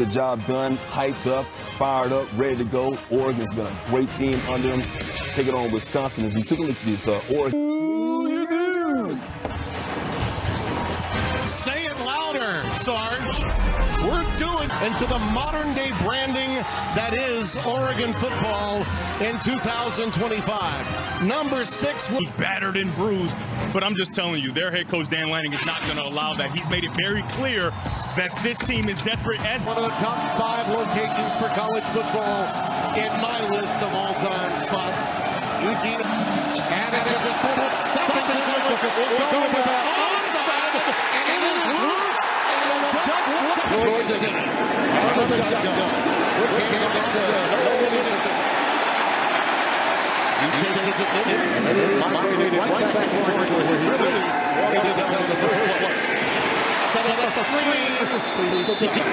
the job done, hyped up, fired up, ready to go. Oregon's been a great team under him. Taking on Wisconsin as we took a look at this Oregon. Say it louder, Sarge. We're doing into the modern day branding that is Oregon football in 2025. Number 6 was battered and bruised, but I'm just telling you, their head coach Dan Lanning is not going to allow that. He's made it very clear that this team is desperate. As one of the top 5 locations for college football in my list of all-time spots. Eugene, and it is something to look at. We'll go with that offside, and it is loose, and the Ducks look to City. Another shotgun. Looking up to he takes it in, and then migrated right back forward where he really wanted to go in the first place. Set up a screen to City.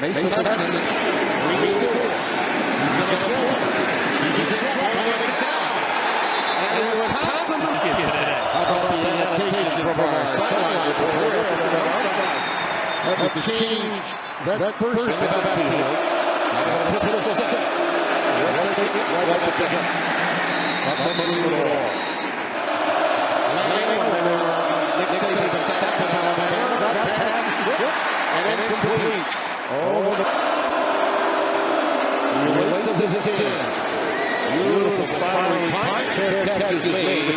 Mason Hudson. He's going to throw. He's in trouble. He's down. And Wisconsin's kid today. How about the adaptation from our sideline reporter after that onside? Had to change that first in the backfield. Pistol set. We'll take it right up at the head. Not moving at all. Nick Saban stacked it on there. That pass is tipped and incomplete. Oh, he relates his 10. Beautiful spiraling punt. Fair catch is made.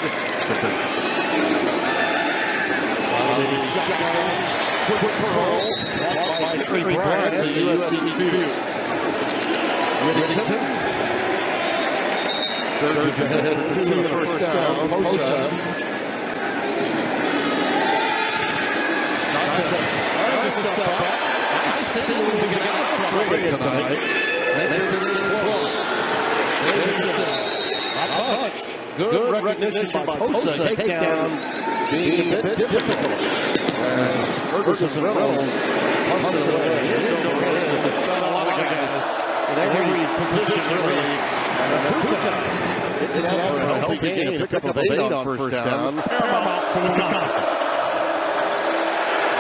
Quick roll. By Trey Bryant, the USC QB. Whittington. Surges ahead for 2 in the first down. Posa. There's a step back. Tonight. Good recognition by Posa. Takedown being a bit difficult. Ferguson Reynolds pumps it away. Got a lot of guys in every position really. Tuka hits it out for a healthy gain. Pick up 8 on first down. Paramount for Wisconsin.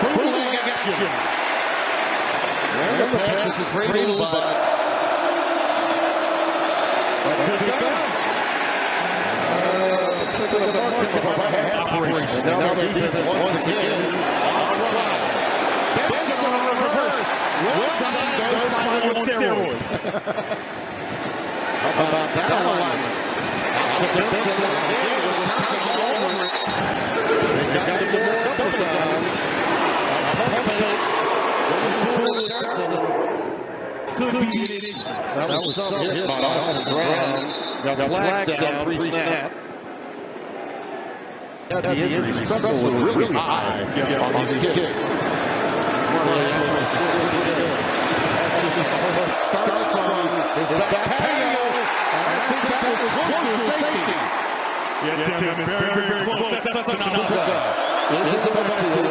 Bootleg action. And the pass is cradled by Tuka. And now the defense once again on trial. Benson on reverse. Well diagnosed by on steroids. How about that alignment? To Benson again. Wisconsin all over it. They got him to more a couple times. Pump fake. Wisconsin could be eating. That was some hit by Austin Brown. Got flags down pre-snap. The injury stress was really high on these kids. Starts from his back patio, and I think that was close to safety. Yeah, Tim, it's very close. That's such an outcome. This is a backfield,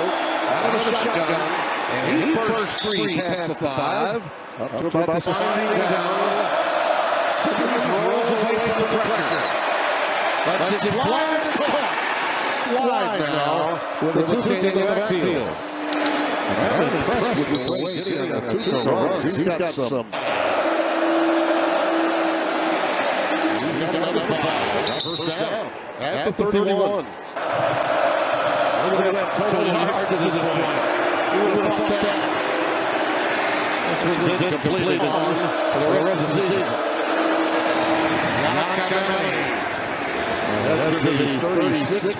out of the shotgun, and he bursts free past the 5, up to about the 9 down. Simmons rolls away from the pressure. That's his flag. Wide now with the Tuka in the backfield. I'm impressed with the way Gideon Tuka runs. He's got some. He's got another 5. First down at the 31. Look at that total yards to this point. Who would have thought that? This one's incomplete on for the rest of the season. That's to the 36.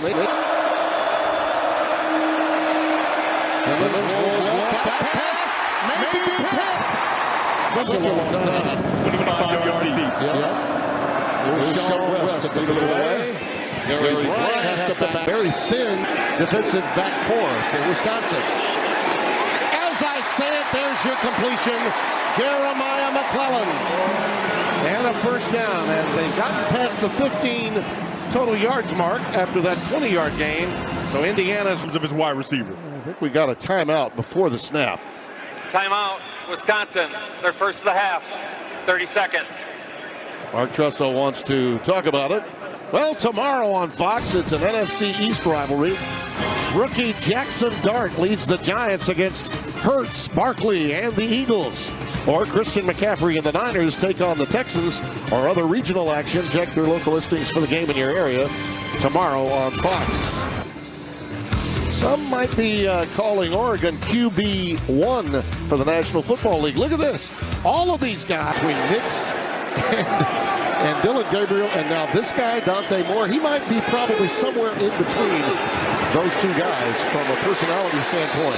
Simmons rolls left, back pass, maybe passed. Such a long time. 25 yards deep. Yeah. Here's Sean West to put it away. Gary Bryant has to back. Very thin defensive back core for Wisconsin. As I said, there's your completion. Jeremiah McClellan. And a first down. And they've gotten past the 15 total yards mark after that 20-yard gain. So Indiana's of his wide receiver. I think we got a timeout before the snap. Timeout, Wisconsin. Their first of the half. 30 seconds. Mark Tressel wants to talk about it. Well, tomorrow on Fox, it's an NFC East rivalry. Rookie Jackson Dart leads the Giants against Hurts, Barkley, and the Eagles. Or Christian McCaffrey and the Niners take on the Texans, or other regional action. Check their local listings for the game in your area tomorrow on Fox. Some might be calling Oregon QB1 for the National Football League. Look at this. All of these guys between Nix and Dillon Gabriel, and now this guy, Dante Moore, he might be probably somewhere in between those two guys from a personality standpoint.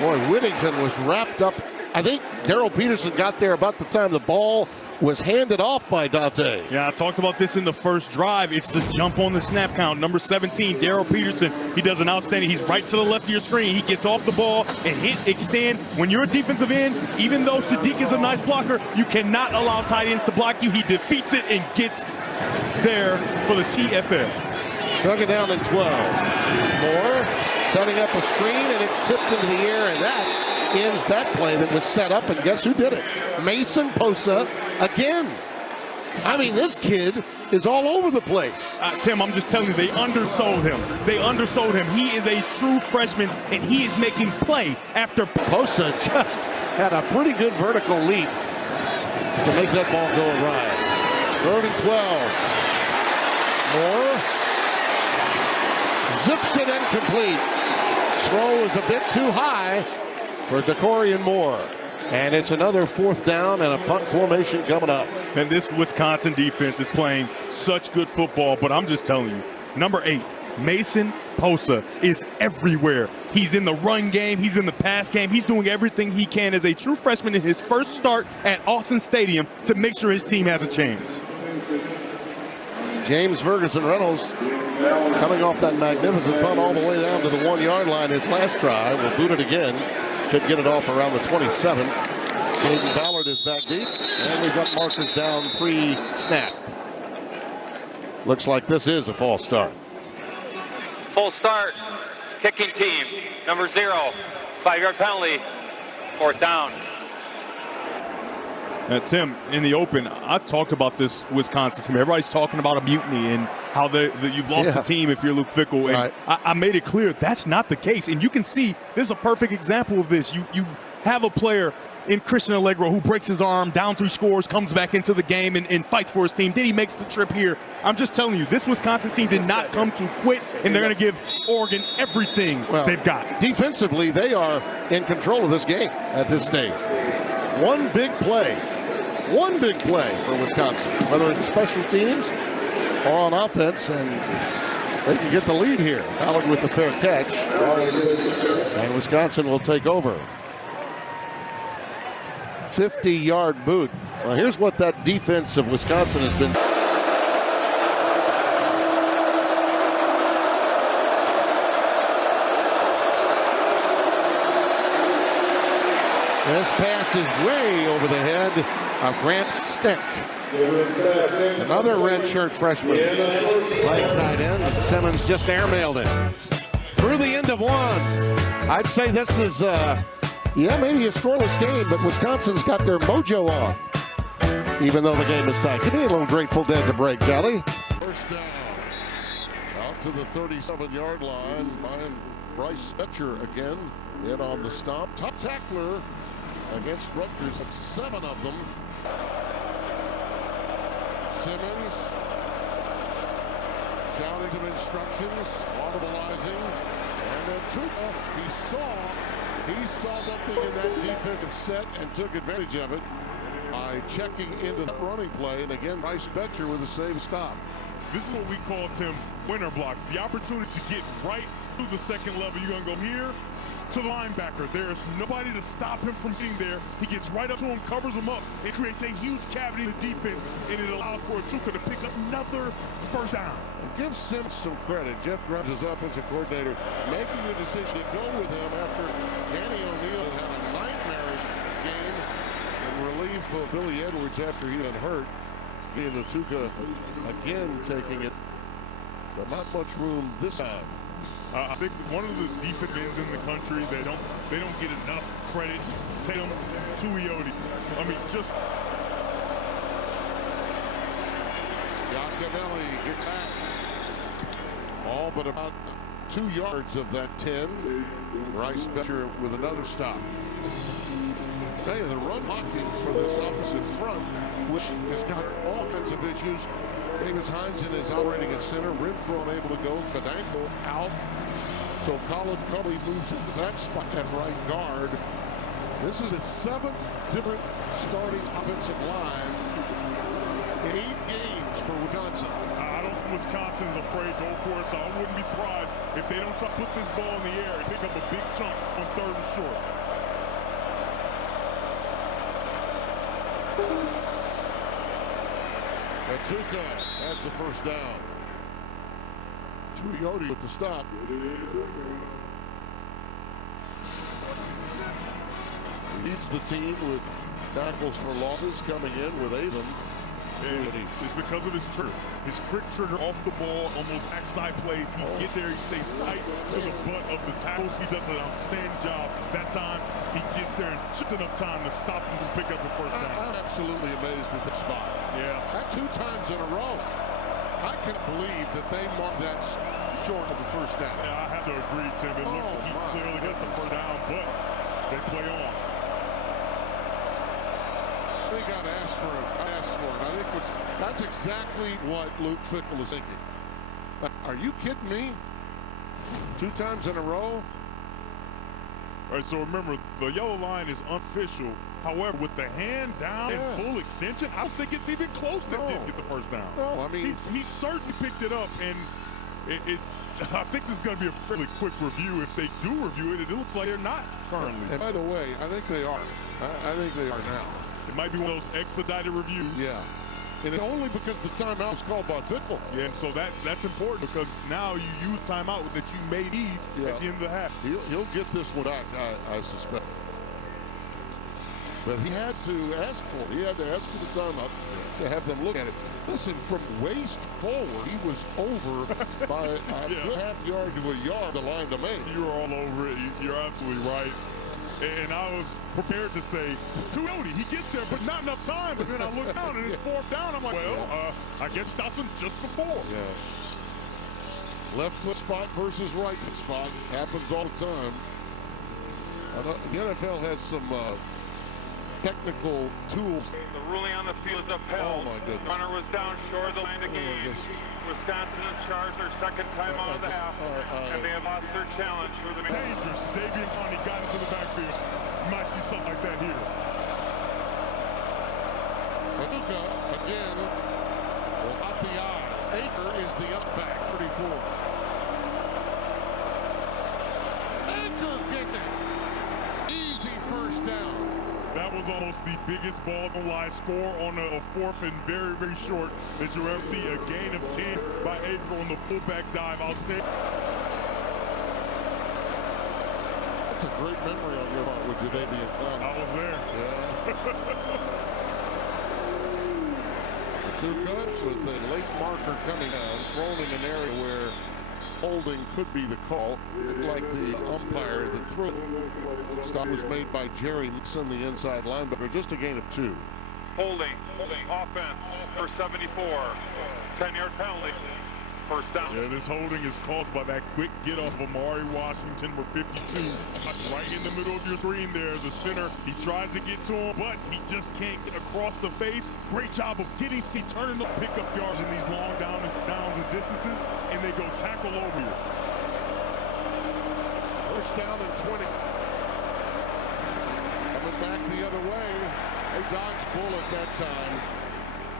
Boy, Whittington was wrapped up. I think Darrell Peterson got there about the time the ball was handed off by Dante. Yeah, I talked about this in the first drive. It's the jump on the snap count. Number 17, Darrell Peterson. He does an outstanding. He's right to the left of your screen. He gets off the ball and extend. When you're a defensive end, even though Sadiq is a nice blocker, you cannot allow tight ends to block you. He defeats it and gets there for the TFL. Second down and 12. Moore setting up a screen, and it's tipped into the air, and that is that play that was set up, and guess who did it? Mason Bosa again. I mean, this kid is all over the place. Tim, I'm just telling you, they undersold him. They undersold him. He is a true freshman, and he is making play after. Bosa just had a pretty good vertical leap to make that ball go awry. 3rd and 12. Moore zips it incomplete. Throw is a bit too high for Decorian Moore. And it's another 4th down and a punt formation coming up. And this Wisconsin defense is playing such good football, but I'm just telling you, number 8, Mason Bosa is everywhere. He's in the run game. He's in the pass game. He's doing everything he can as a true freshman in his first start at Austin Stadium to make sure his team has a chance. James Ferguson Reynolds coming off that magnificent punt all the way down to the 1-yard line his last try. Will boot it again. Should get it off around the 27. Jaden Ballard is back deep. And we've got markers down pre-snap. Looks like this is a false start. Full start. Kicking team. Number 0. 5-yard penalty. 4th down. Tim, in the open, I talked about this Wisconsin team. Everybody's talking about a mutiny and how you've lost the team if you're Luke Fickell. And right. I made it clear that's not the case. And you can see this is a perfect example of this. You have a player in Christian Allegro who breaks his arm, down 3 scores, comes back into the game and fights for his team. Then he makes the trip here. I'm just telling you, this Wisconsin team did not come to quit, and they're going to give Oregon everything they've got. Defensively, they are in control of this game at this stage. One big play for Wisconsin, whether it's special teams or on offense, and they can get the lead here. Ballard with the fair catch, and Wisconsin will take over. 50-yard boot. Well, here's what that defense of Wisconsin has been. This pass is way over the head of Grant Steck. Another redshirt freshman playing tight end. And Simmons just airmailed it through the end of 1. I'd say this is, maybe a scoreless game, but Wisconsin's got their mojo on, even though the game is tight. Give me a little Grateful Dead to break, Jelly. First down. Out to the 37-yard line. Bryce Betcher again in on the stop. Top tackler against Rutgers, at 7 of them. Simmons shouting some instructions, audibilizing, and then Tuca, he saw something in that defensive set and took advantage of it by checking into the running play, and again, Bryce Betcher with a save stop. This is what we call, Tim, winner blocks. The opportunity to get right to the second level. You're going to go here to the linebacker. There's nobody to stop him from getting there. He gets right up to him, covers him up, and creates a huge cavity in the defense, and it allows for Tuca to pick up another first down. Give Sims some credit. Jeff Grubbs, his offensive coordinator, making the decision to go with him after Danny O'Neill had a nightmarish game in relief of Billy Edwards after he had hurt. Being the Tuca again taking it, but not much room this time. I think one of the defensive ends in the country that they don't get enough credit. Tatum, Tuioti. I mean, just Iaconelli gets back. All but about 2 yards of that 10. Rice Becher with another stop. Hey, the run blocking for this offensive front, which has got all kinds of issues. Davis Heinzen is operating at center. Renfro unable to go. Kadanko out. So Colin Culley moves into that spot at right guard. This is the 7th different starting offensive line in 8 games for Wisconsin. I don't think Wisconsin is afraid to go for it, so I wouldn't be surprised if they don't try to put this ball in the air and pick up a big chunk on 3rd and short. Atuka has the first down. Tuioti with the stop. Leads the team with tackles for losses coming in with Avon. It's because of his trigger. His quick trigger off the ball, almost backside plays. He gets there, he stays tight to the butt of the tackles. He does an outstanding job. That time, he gets there and just enough time to stop him from picking up the first down. I'm absolutely amazed at the spot. Yeah. That 2 times in a row. I can't believe that they marked that short of the first down. Yeah, I have to agree, Tim. It looks like he clearly got the first down, but they play on. They got to ask for it. I think that's exactly what Luke Fickell is thinking. Are you kidding me? 2 times in a row? All right, so remember, the yellow line is unofficial. However, with the hand down and full extension, I don't think it's even close to didn't get the first down. No, I mean... He certainly picked it up, and I think this is going to be a fairly quick review. If they do review it, it looks like they're not currently. And by the way, I think they are. I think they are now. It might be one of those expedited reviews. Yeah. And it's only because the timeout was called by Fickell. Yeah, and so that's important because now you use timeout that you may need at the end of the half. He'll get this one back, I suspect. But he had to ask for it. He had to ask for the timeout to have them look at it. Listen, from waist forward, he was over by a good half yard to a yard the line to make. You were all over it. You're absolutely right. And I was prepared to say, Tuioti, he gets there, but not enough time. But then I look down and it's 4th down. I'm like, I guess stops him just before. Yeah. Left foot spot versus right foot spot. Happens all the time. The NFL has some technical tools. The ruling on the field is upheld. Oh, my goodness. Runner was down short of the line of game. Wisconsin has charged their 2nd time out of the half, and they have lost their challenge for the Dangerous. Davian Clowney got into the backfield. You might see something like that here. Paducah, again, got the eye. Aker is the up back, 34. Aker gets it. Easy first down. That was almost the biggest ball on the line score on a 4th and very, very short that you ever see. A gain of 10 by Aker on the fullback dive. Outstanding. That's a great memory on your part with Jadeveon Clowney. I was there. Yeah. Paducah with a late marker coming down, thrown in an area where holding could be the call. Like the umpire that threw it. Stop was made by Jerry Nixon, the inside linebacker. Just a gain of 2. Holding, offense for 74. 10-yard penalty. First down. Yeah, this holding is caused by that quick get off of Amari Washington, number 52. That's right in the middle of your screen there. The center, he tries to get to him, but he just can't get across the face. Great job of getting ski, turning the pickup yards in these long downs and distances, and they go tackle over you. First down and 20. Coming back the other way. They dodged bullet that time.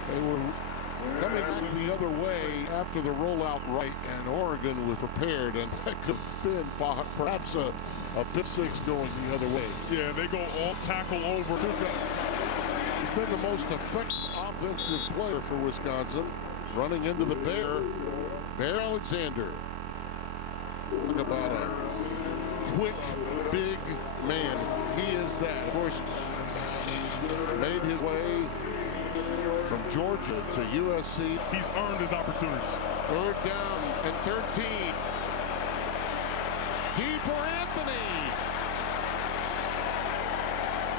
They were coming back the other way after the rollout right, and Oregon was prepared, and that could have been perhaps a pick 6 going the other way. Yeah, they go all tackle over. He's been the most effective offensive player for Wisconsin. Running into the Bear Alexander. Talk about a quick, big man. He is that. Of course, made his way from Georgia to USC. He's earned his opportunities. 3rd down and 13. D for Anthony.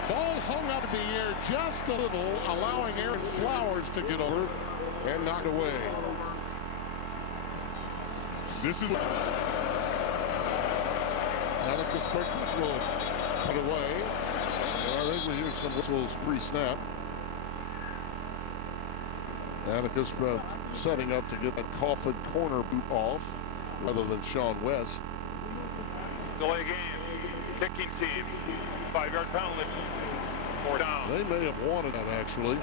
Ball hung up in the air just a little, allowing Aaron Flowers to get over and knock away. This is Atticus Bertrands will put away. I think we hear some whistles pre-snap. Atticus setting up to get that Coffin corner boot off rather than Sean West. Delay game. Kicking team. 5-yard penalty. 4 down. They may have wanted that actually.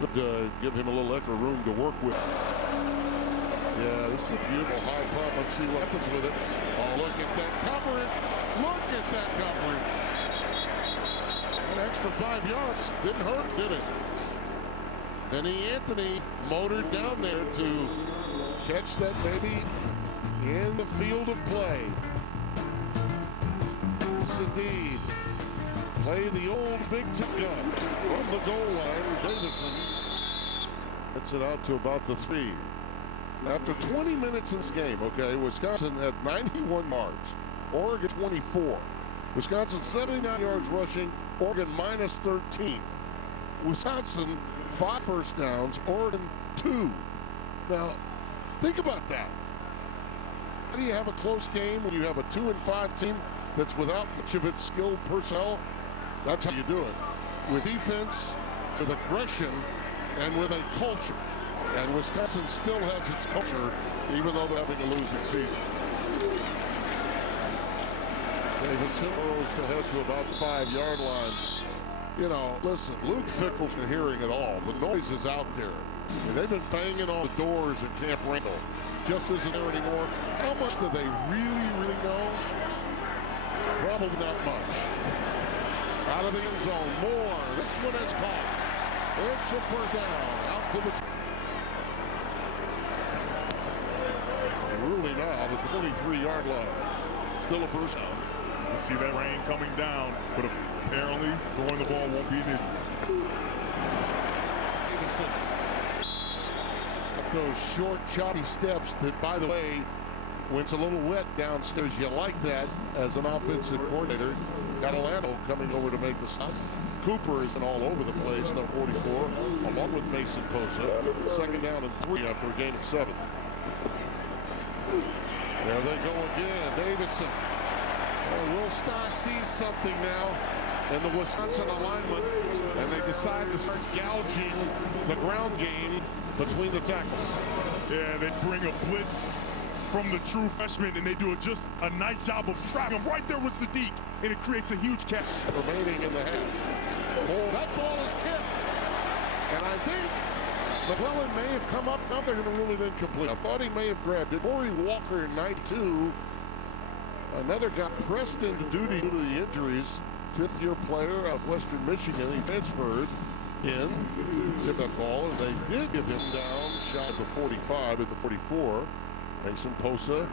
Could give him a little extra room to work with. Yeah, this is a beautiful high punt. Let's see what happens with it. Oh, look at that coverage. Look at that coverage. An extra 5 yards. Didn't hurt, did it? Denny Anthony motored down there to catch that baby in the field of play. Yes, indeed. Play the old big tip gun from the goal line. Davison gets it out to about the 3. After 20 minutes in this game, okay, Wisconsin had 91 yards, Oregon 24. Wisconsin 79 yards rushing, Oregon minus 13. Wisconsin 5 first downs, Oregon 2. Now, think about that. How do you have a close game when you have a 2-5 team that's without much of its skilled personnel? That's how you do it. With defense, with aggression, and with a culture. And Wisconsin still has its culture, even though they're having a losing season. Davison rolls to head to about the 5-yard line. You know, listen, Luke Fickell's been hearing it all. The noise is out there. And they've been banging on the doors at Camp Randall. Just isn't there anymore. How much do they really know? Probably not much. Out of the end zone, Moore. This one is caught. It's a first down. Out to the... Ruling now the 23-yard line. Still a first down. You see that rain coming down, but apparently throwing the ball won't be an issue. Davison. Up those short, choppy steps that, by the way, when it's a little wet downstairs, you like that as an offensive coordinator. Catalano coming over to make the stop. Cooper has been all over the place, number 44, along with Mason Posa. Second down and 3 after a gain of 7. There they go again. Davison. Will Stein sees something now in the Wisconsin alignment, and they decide to start gouging the ground game between the tackles. Yeah, they bring a blitz from the true freshman, and they do just a nice job of trapping him right there with Sadiq, and it creates a huge catch. Remaining in the half. Oh, that ball is tipped. And I think McClellan may have come up. Now they're going to rule it incomplete. I thought he may have grabbed it. Corey Walker in 92. Another got pressed into duty due to the injuries. 5th-year player out of Western Michigan. He transferred in. Tipped that ball, and they did give him down. Shot at the 45 at the 44. Mason Posa,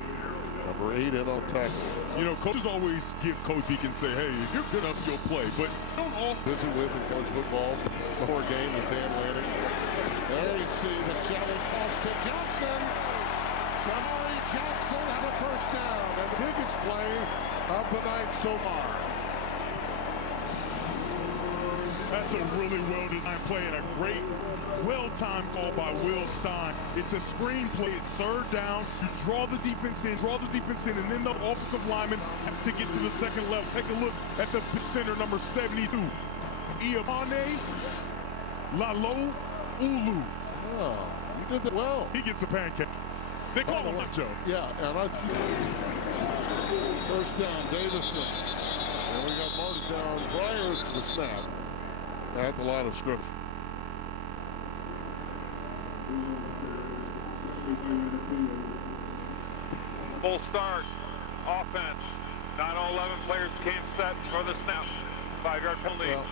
number 8 in on tackle. You know, coaches always give Coach he can say, hey, if you're good enough, you'll play. But don't often visit with in college football before a game with Dan Lanning. There you see the shallow pass to Johnson. Jamari Johnson has a first down, and the biggest play of the night so far. That's a really well-designed play and a great, well-timed call by Will Stein. It's a screen play. It's 3rd down. You draw the defense in, and then the offensive linemen have to get to the second level. Take a look at the center, number 72, Iamane Lalo Ulu. Oh, you did that well. He gets a pancake. They call him Nacho. Yeah, and I think first down, Davison. And we got Marks down prior to the snap at the line of scrimmage. Full start. Offense. Not all 11 players came set for the snap. 5-yard penalty. Well,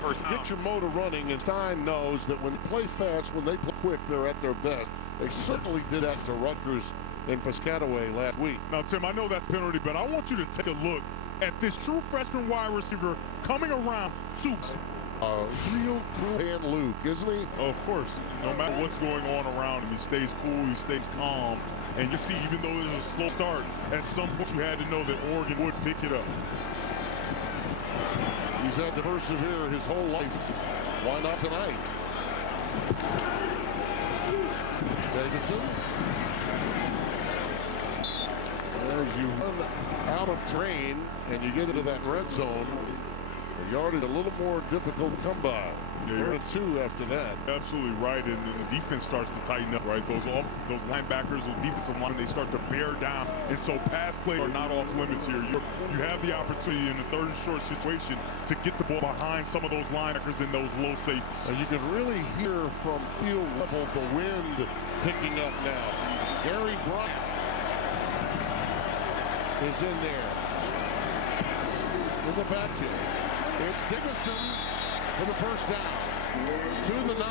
first down. get your motor running, and Stein knows that when they play fast, when they play quick, they're at their best. They certainly did that to Rutgers in Piscataway last week. Now, Tim, I know that's penalty, but I want you to take a look at this true freshman wide receiver coming around to Real cool hand Luke, isn't he? Oh, of course. No matter what's going on around him, he stays cool, he stays calm. And you see, even though there's a slow start, at some point you had to know that Oregon would pick it up. He's had to persevere his whole life. Why not tonight? Davison. As you run out of train and you get into that red zone, the yardage a little more difficult to come by. You're at 2 after that. Absolutely right, and then the defense starts to tighten up, right? Those linebackers, those defensive linemen, they start to bear down, and so pass plays are not off limits here. You have the opportunity in the 3rd and short situation to get the ball behind some of those linebackers and those low safeties. And you can really hear from field level the wind picking up now. Gary Bryant is in there in the backfield. It's Dickerson for the first down to the 9.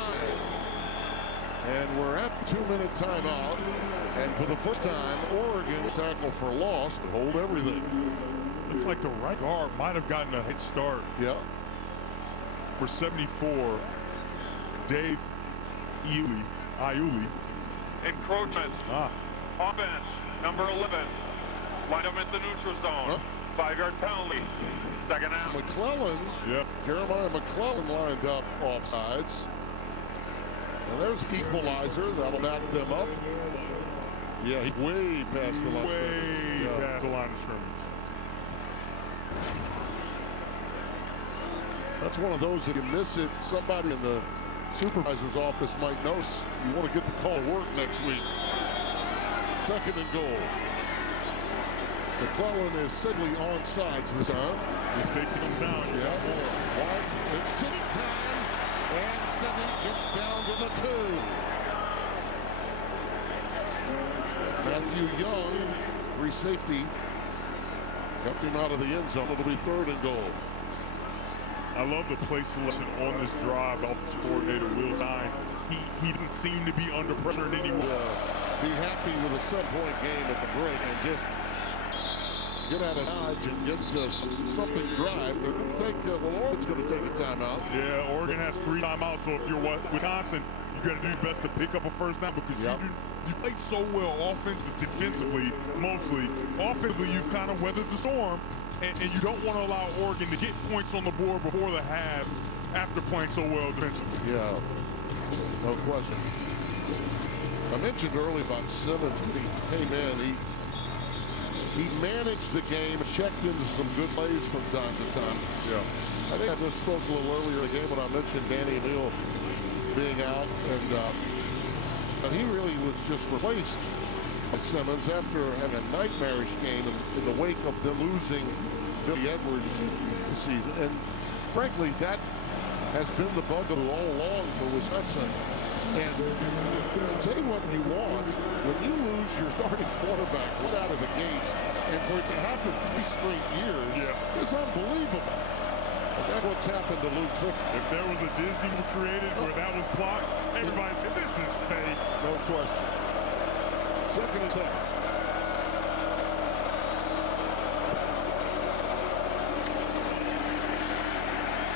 And we're at 2-minute timeout. And for the first time, Oregon tackle for loss to hold everything. Looks like the right guard might have gotten a head start. Yeah. For 74, Dave Iuli. Encroachment. Offense, number 11. Line up at the neutral zone. 5-yard penalty. Second out. McClellan. Yep. Jeremiah McClellan lined up offsides. And there's equalizer. That'll back them up. Yeah, he's way past the line. Way past the line of scrimmage. That's one of those that you miss it. Somebody in the supervisor's office might know you want to get the call to work next week. 2nd and goal. McClellan is simply on sides this time. Just taking him down. Yeah. White. It's City time. And City gets down to the 2. Matthew Young, free safety, kept him out of the end zone. It'll be 3rd and goal. I love the play selection on this drive. Offensive coordinator Will Stein. He doesn't seem to be under pressure in any way. Be happy with a 7-point game at the break and just get out of Dodge and get something drive. They're going to take, Oregon's going to take a timeout. Yeah, Oregon has 3 timeouts, so if you're Wisconsin, you got to do your best to pick up a first down because you played so well offensively, defensively, mostly. Offensively, you've kind of weathered the storm, and you don't want to allow Oregon to get points on the board before the half after playing so well defensively. Yeah, no question. I mentioned earlier about Simmons when he came in. He managed the game and checked into some good plays from time to time. Yeah. I think I just spoke a little earlier in the game when I mentioned Danny Neal being out, and he really was just replaced by Simmons after having a nightmarish game in the wake of them losing Billy Edwards this season. And frankly, that has been the bugaboo all along for Wisconsin. And I'll tell you what you want, when you lose your starting quarterback right out of the gates, and for it to happen 3 straight years, is unbelievable. And that's what's happened to Luke Fickell. If there was a Disney movie created where that was blocked, everybody said, this is fake. No question. 2nd and 7.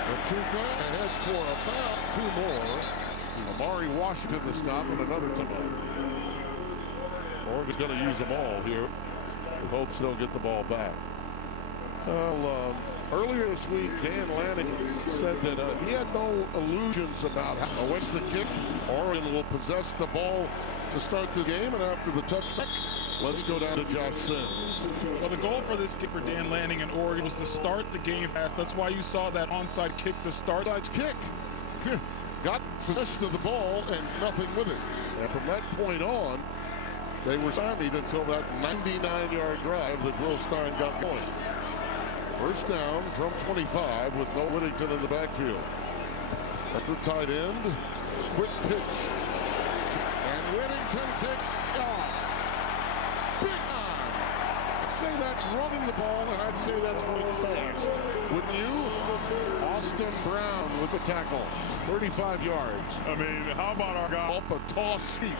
Matuka ahead for about 2 more. Amari Washington the stop and another timeout. Oregon's going to use them all here with hopes they'll get the ball back. Well, earlier this week, Dan Lanning said that he had no illusions about how what's the kick. Oregon will possess the ball to start the game, and after the touchback, let's go down to Josh Sims. Well, the goal for this kick for Dan Lanning and Oregon was to start the game fast. That's why you saw that onside kick to start. Onside kick. Got possession of the ball and nothing with it. And from that point on, they were stymied until that 99-yard drive that Will Stein got going. First down from 25 with no Whittington in the backfield. That's the tight end. Quick pitch. And Whittington takes off. Big time. I'd say that's running the ball, and I'd say that's running fast. Wouldn't you? Austin Brown with the tackle. 35 yards. I mean, how about our guy? Off a toss sweep.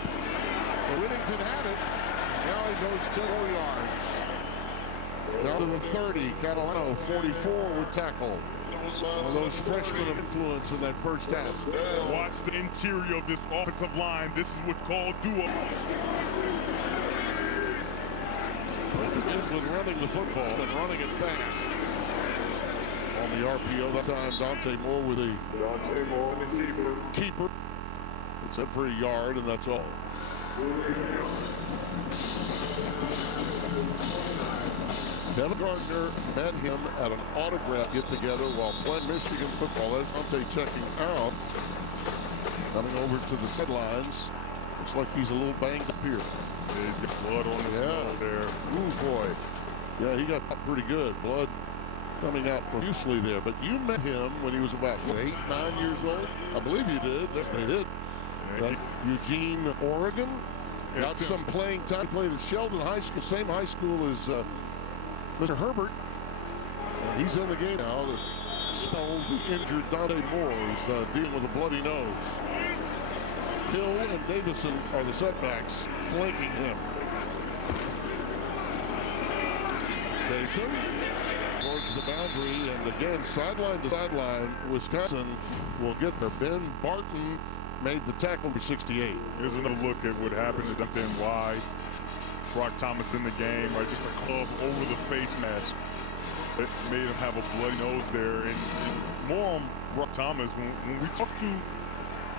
And Whittington had it. Now he goes 10 more yards. Down to the 30. Catalano, 44 with tackle. One of those freshmen of influence in that first half. Watch the interior of this offensive line. This is what's called do-up. It begins with running the football and running it fast. on the RPO. That time, Dante Moore with a keeper. It's up for a yard, and that's all. Kevin Gardner met him at an autograph get-together while playing Michigan football. As Dante checking out, coming over to the sidelines. Looks like he's a little banged up here. Yeah, he's got blood on his nose there. Ooh, boy. Yeah, he got pretty good. Blood coming out profusely there. But you met him when he was about 8, 9 years old. I believe you did. Yes, they did. Eugene, Oregon. Got some playing time. Played at Sheldon High School, same high school as Mr. Herbert. And he's in the game now to spell the injured Dante Moore, who's dealing with a bloody nose. Hill and Davison are the setbacks, flanking him. Davison towards the boundary, and again, sideline to sideline, Wisconsin will get there. Ben Barton made the tackle for 68. Here's another look at what happened to Dante and why Brock Thomas in the game, right? Just a club over the face mask that made him have a bloody nose there. And more on Brock Thomas, when we talked to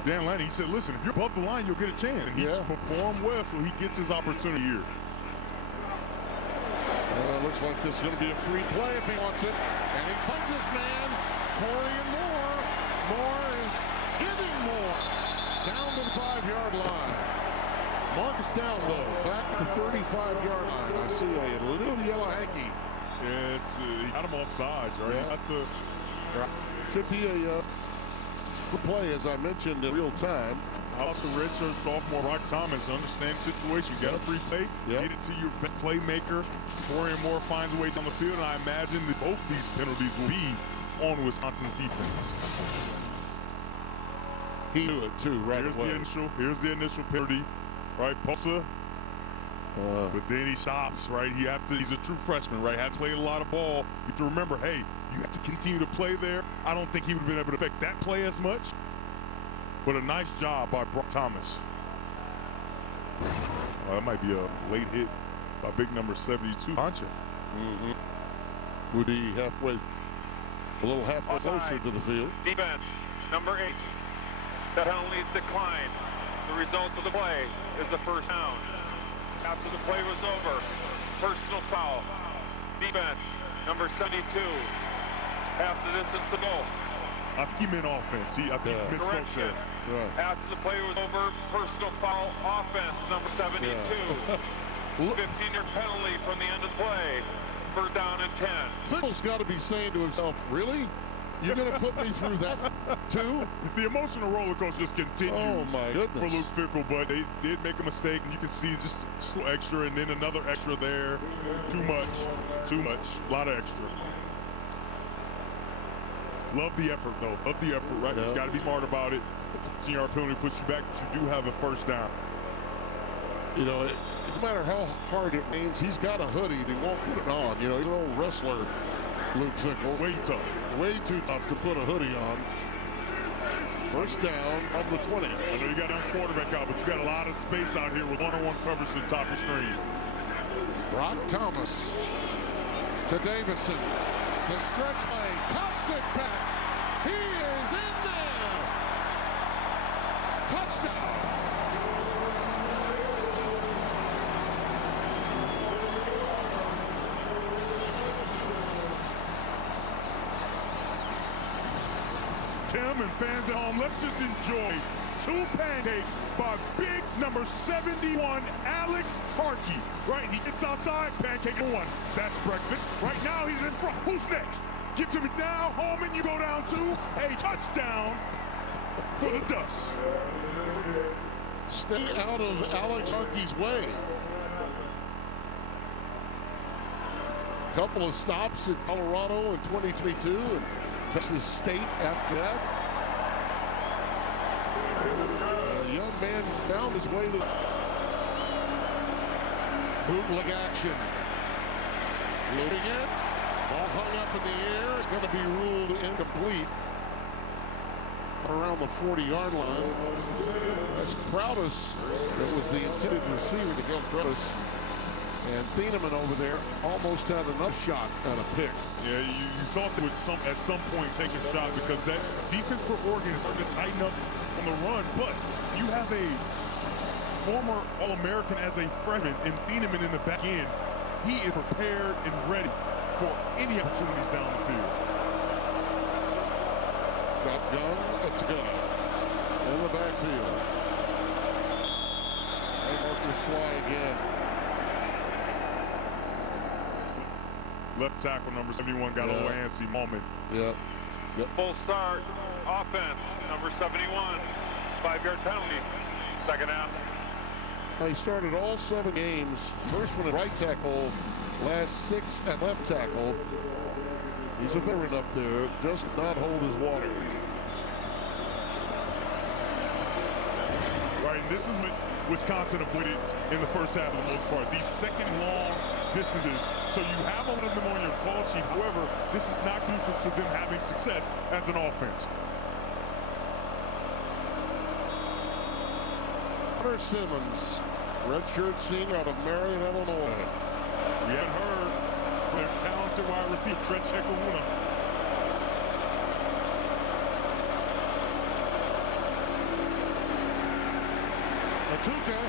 Dan Lanning, he said, listen, if you're above the line, you'll get a chance. And he's performed well, so he gets his opportunity here. Looks like this is going to be a free play if he wants it. And he finds his man, Corey and Moore. Moore is getting Moore down to the 5-yard line. Marcus down, though, back at the 35-yard line. I see a little yellow hanky. Yeah, he got him off sides, right? Yeah. Should be a for play, as I mentioned, in real time. How about the redshirt sophomore Brock Thomas? Understand the situation. You got a free play, get it to your best playmaker. Corey Moore finds a way down the field, and I imagine that both these penalties will be on Wisconsin's defense. He knew it too, right away. Here's the initial penalty, right? Bosa. But then he stops, right? He's a true freshman, right? Has played a lot of ball. You have to remember, hey, you have to continue to play there. I don't think he would have been able to affect that play as much. But a nice job by Brock Thomas. That might be a late hit by big number 72, Poncha. Would be halfway, a little halfway closer to the field. Defense, number 8. The penalties decline. The result of the play is the first down. After the play was over, personal foul. Defense, number 72. Half the distance to go. I think he meant offense. I think he misspoke there. Right. After the play was over, personal foul, offense, number 72. 15-yard penalty from the end of the play. First down and 10. Fickle's got to be saying to himself, really? You're going to put me through that too? The emotional roller coaster just continues. Oh, my goodness. For Luke Fickell, but they did make a mistake, and you can see just a little extra, and then another extra there. Too much. A lot of extra. Love the effort, though. Love the effort, right? You got to be smart about it. 15-yard penalty puts you back, but you do have a first down. You know, no matter how hard it rains, he's got a hoodie and he won't put it on. You know, he's an old wrestler, Luke Fickell. Way tough. Way too tough to put a hoodie on. First down from the 20. I know you got a quarterback out, but you got a lot of space out here with one-on-one coverage to the top of the screen. Brock Thomas to Davison. The stretch play, cuts it back. He is in there. Touchdown. Tim and fans at home, let's just enjoy 2 pancakes by big number 71, Alex Harkey. Right, he gets outside, pancake number 1. That's breakfast. Right now, he's in front. Who's next? Get to me now, Holman. You go down to a touchdown for the Ducks. Stay out of Alex Harkey's way. Couple of stops at Colorado in 2022 and Texas State after that. The young man found his way to bootleg action. Loading it. Ball hung up in the air. It's going to be ruled incomplete. Around the 40-yard line. That's Crowdus. That was the intended receiver to go Crowdus. And Thieneman over there almost had enough shot at a pick. Yeah, you thought they would at some point take a shot because that defense for Oregon is starting to tighten up on the run. But you have a former All-American as a freshman in Thieneman in the back end. He is prepared and ready for any opportunities down the field. Shotgun, it's good. In the backfield. And Marcus fly again. Left tackle number 71 got a little antsy moment. Yep. Full start. Offense, number 71. 5-yard penalty. Second half. He started all 7 games. First one at right tackle, last 6 at left tackle. He's a veteran up there, just not hold his water. Right, and this is what Wisconsin avoided in the first half for the most part. These second long distances. So you have a lot of them on your call sheet. However, this is not conducive to them having success as an offense. Hunter Simmons, redshirt senior out of Marion, Illinois. We haven't heard from their talented wide receiver, Trent Chekawuna. Atuka.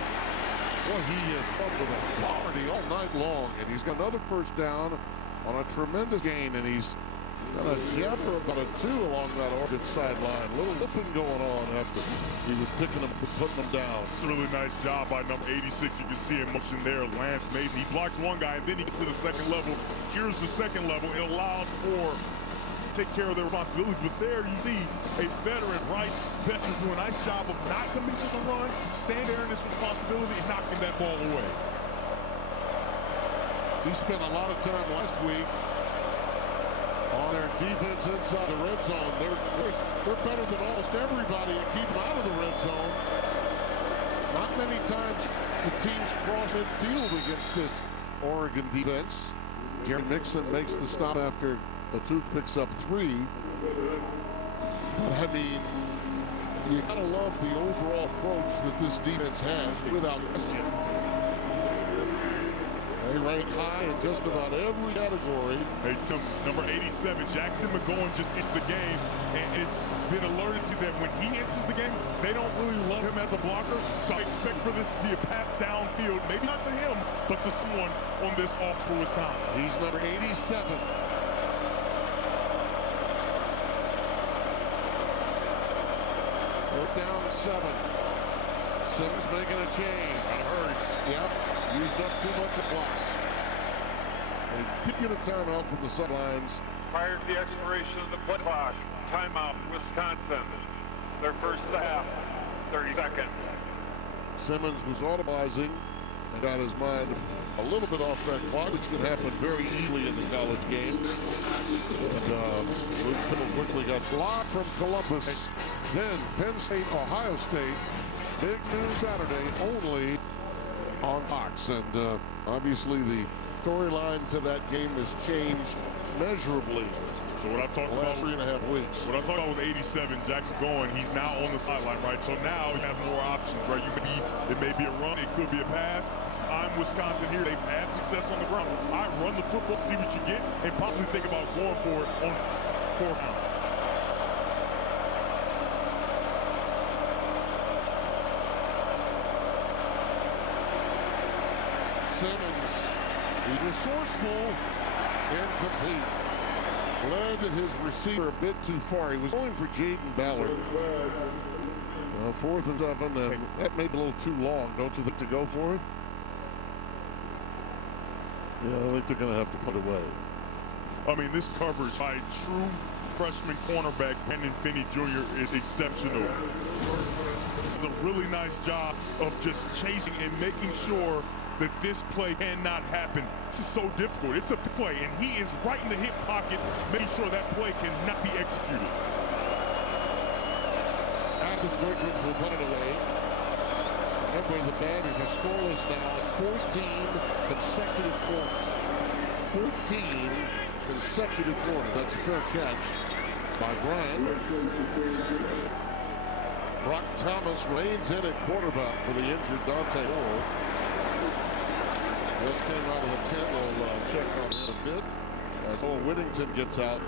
Well, he has run with authority all night long, and he's got another first down on a tremendous gain, and he's got a jab for about a 2 along that Oregon sideline. A little lifting going on after he was putting them down. It's a really nice job by number 86. You can see in motion there, Lance Mason. He blocks one guy, and then he gets to the second level, secures the second level. It allows for take care of their responsibilities, but there you see a veteran, Bryce Betcher, do a nice job of not committing to the run, stand there in his responsibility, and knocking that ball away. He spent a lot of time last week on their defense inside the red zone. They're better than almost everybody at keeping out of the red zone. Not many times the teams cross midfield against this Oregon defense. Jerry Mixon makes the stop after Atuka picks up 3. I mean, you gotta love the overall approach that this defense has, without question. They rank high in just about every category. Hey, Tim, number 87, Jackson McGowan just entered the game, and it's been alerted to that when he enters the game, they don't really love him as a blocker, so I expect for this to be a pass downfield, maybe not to him, but to someone on this offense for Wisconsin. He's number 87. Down 7. Simmons making a change. Got hurt. Yep. Used up too much of clock. They did get a timeout from the sidelines. Prior to the expiration of the play clock, timeout, Wisconsin. Their first of the half, 30 seconds. Simmons was audibilizing and got his mind a little bit off that clock, which can happen very easily in the college game. And Luke Fiddle quickly got blocked from Columbus. Then Penn State, Ohio State. Big news Saturday only on Fox. And obviously the storyline to that game has changed measurably. So what I talked the last about 3.5 weeks. What I talked about with 87, Jackson going, he's now on the sideline, right? So now you have more options, right? It may be a run, it could be a pass. I'm Wisconsin here. They've had success on the ground. I run the football, see what you get, and possibly think about going for it on 4th down. Simmons, he's resourceful, incomplete. Led his receiver a bit too far. He was going for Jaden Ballard. 4th and 7, that may be a little too long, don't you think, to go for it? Yeah, I think they're going to have to put away. I mean, this coverage by true freshman cornerback Brandon Finney Jr. is exceptional. It's a really nice job of just chasing and making sure that this play cannot happen. This is so difficult. It's a play, and he is right in the hip pocket, making sure that play cannot be executed. Marcus Bertrand will put it away. Remember, the Badgers are scoreless now. 14 consecutive quarters. 14 consecutive quarters. That's a fair catch by Bryant. Brock Thomas reigns in at quarterback for the injured Dante Moore. Just came out of the tent. We'll check on him a bit as Owen Whittington gets out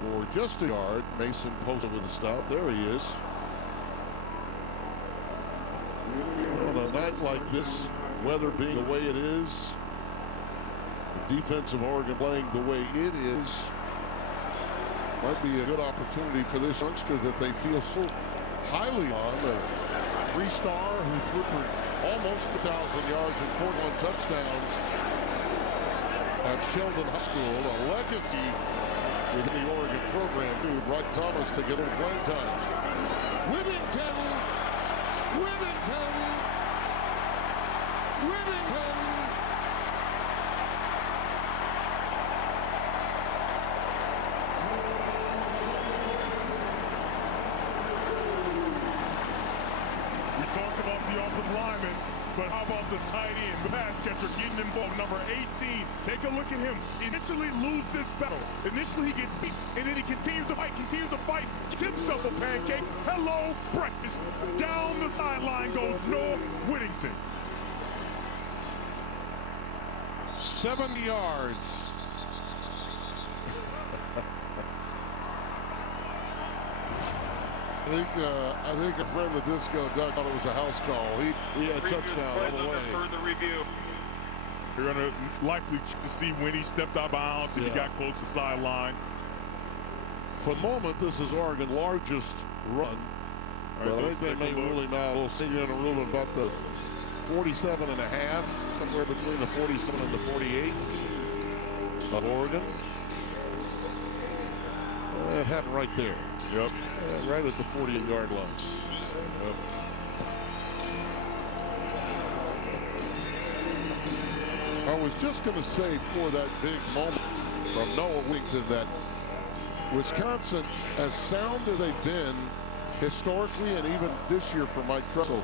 for just a yard. Mason posted with a stop. There he is. On a night like this, weather being the way it is, the defense of Oregon playing the way it is, might be a good opportunity for this youngster that they feel so highly on. A three-star who threw for almost 1,000 yards and 41 touchdowns at Sheldon High School. A legacy within the Oregon program, too. Bryce Thomas to get a little playing time. Whittington! We talked about the offensive lineman, but how about the tight end, the pass catcher getting involved, number 18. Take a look at him. Initially lose this battle. Initially he gets beat, and then he continues to fight, gets himself a pancake. Hello, breakfast. Down the sideline goes Noah Whittington. 70 yards. I think a friend of the Disco Doug thought it was a house call. He had a touchdown all the way. Further review. You're going to likely check to see when he stepped out of bounds and he got close to the sideline. For the moment, this is Oregon's largest run. But I think they may rule him out. We'll see in a rule about the 47 and a half, somewhere between the 47 and the 48 of Oregon. It happened right there. Yep. Right at the 48-yard line. Yep. I was just going to say for that big moment from Noah Whittington that Wisconsin, as sound as they've been historically and even this year for Mike Tressel,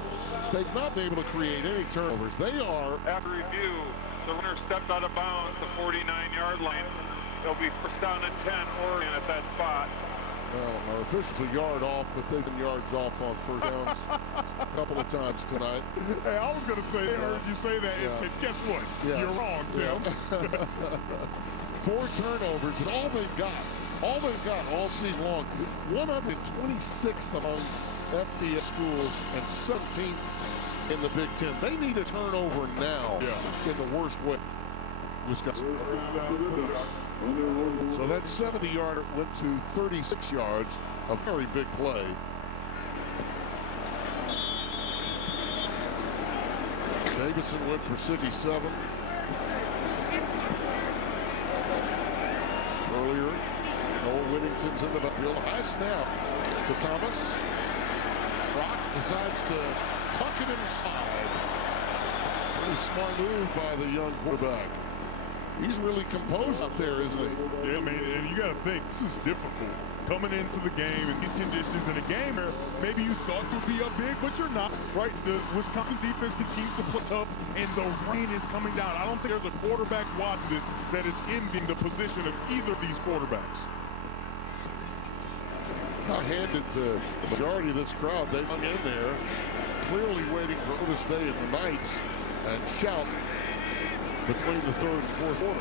they've not been able to create any turnovers. They are. After review, the runner stepped out of bounds, the 49-yard line. It'll be first down and 10, Oregon at that spot. Well, our officials a yard off, but they've been yards off on first downs a couple of times tonight. Hey, I was going to say, I heard you say that and said, guess what? You're wrong, Tim. 4 turnovers is all they've got. All they've got all season long. 126th among FBS schools and 17th in the Big Ten. They need a turnover now in the worst way. Wisconsin. So that 70-yarder went to 36 yards. A very big play. Davison went for 67. Earlier, Noah Whittington's in the backfield. High snap to Thomas. Brock decides to tuck it inside. Very smart move by the young quarterback. He's really composed up there, isn't he? Yeah, man, and you got to think, this is difficult. Coming into the game in these conditions, in a game where maybe you thought to be up big, but you're not, right? The Wisconsin defense continues to play tough, and the rain is coming down. I don't think there's a quarterback watch this that is envying the position of either of these quarterbacks. I handed to the majority of this crowd. They hung in there, clearly waiting for Otis Day and the Knights, and shout between the third and fourth quarter.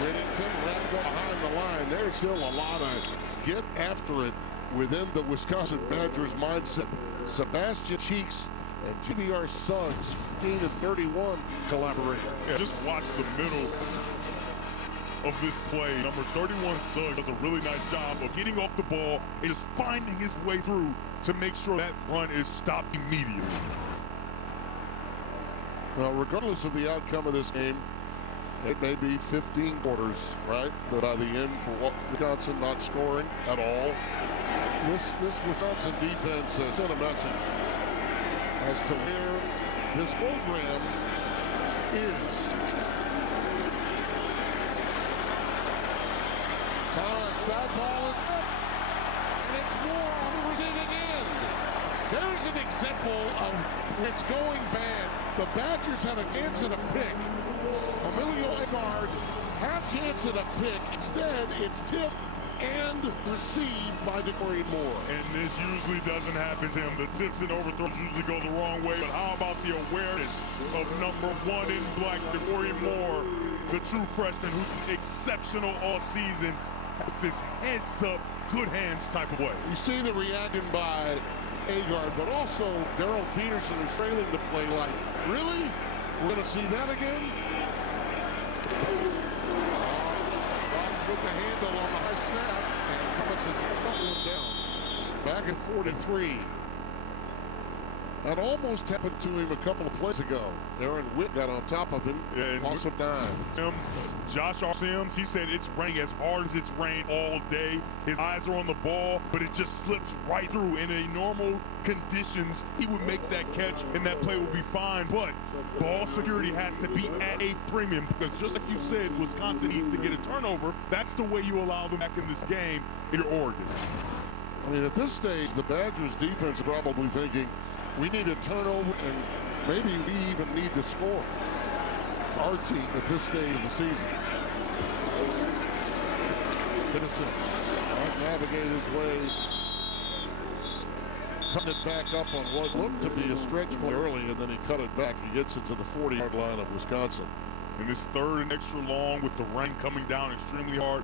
Whittington wrapped up behind the line. There's still a lot of get after it within the Wisconsin Badgers mindset. Sebastian Cheeks and GBR Suggs, 15 and 31, collaborate. Yeah, just watch the middle of this play. Number 31, Suggs, does a really nice job of getting off the ball and just finding his way through to make sure that run is stopped immediately. Well, regardless of the outcome of this game, it may be 15 quarters, right? But by the end, for Wisconsin not scoring at all, this Wisconsin defense has sent a message as to where this program is. Thomas, that ball is tipped, and it's more on the receiving end. There's an example of it's going bad. The Badgers had a chance at a pick. Emilio Agard had a chance at a pick. Instead, it's tipped, and received by DeCorian Moore. And this usually doesn't happen to him. The tips and overthrows usually go the wrong way. But how about the awareness of number 1 in black, DeCorian Moore, the true freshman who's been exceptional all season, with this heads-up, good hands type of way. You see the reaction by Agard, but also Daryl Peterson is trailing the play like, really? We're going to see that again? Robbins with the handle on the high snap, and Thomas is tumbling down. Back at 43. That almost happened to him a couple of plays ago. Aaron Witt got on top of him, lost a dime. Josh R. Sims, he said it's raining as hard as it's rained all day. His eyes are on the ball, but it just slips right through. In a normal conditions, he would make that catch, and that play would be fine. But ball security has to be at a premium, because just like you said, Wisconsin needs to get a turnover. That's the way you allow them back in this game in Oregon. I mean, at this stage, the Badgers defense are probably thinking, we need a turnover, and maybe we even need to score. Our team at this stage of the season. Dennison might navigate his way. Cutting it back up on what looked to be a stretch play early, and then he cut it back. He gets it to the 40-yard line of Wisconsin. And this third and extra long with the rain coming down extremely hard,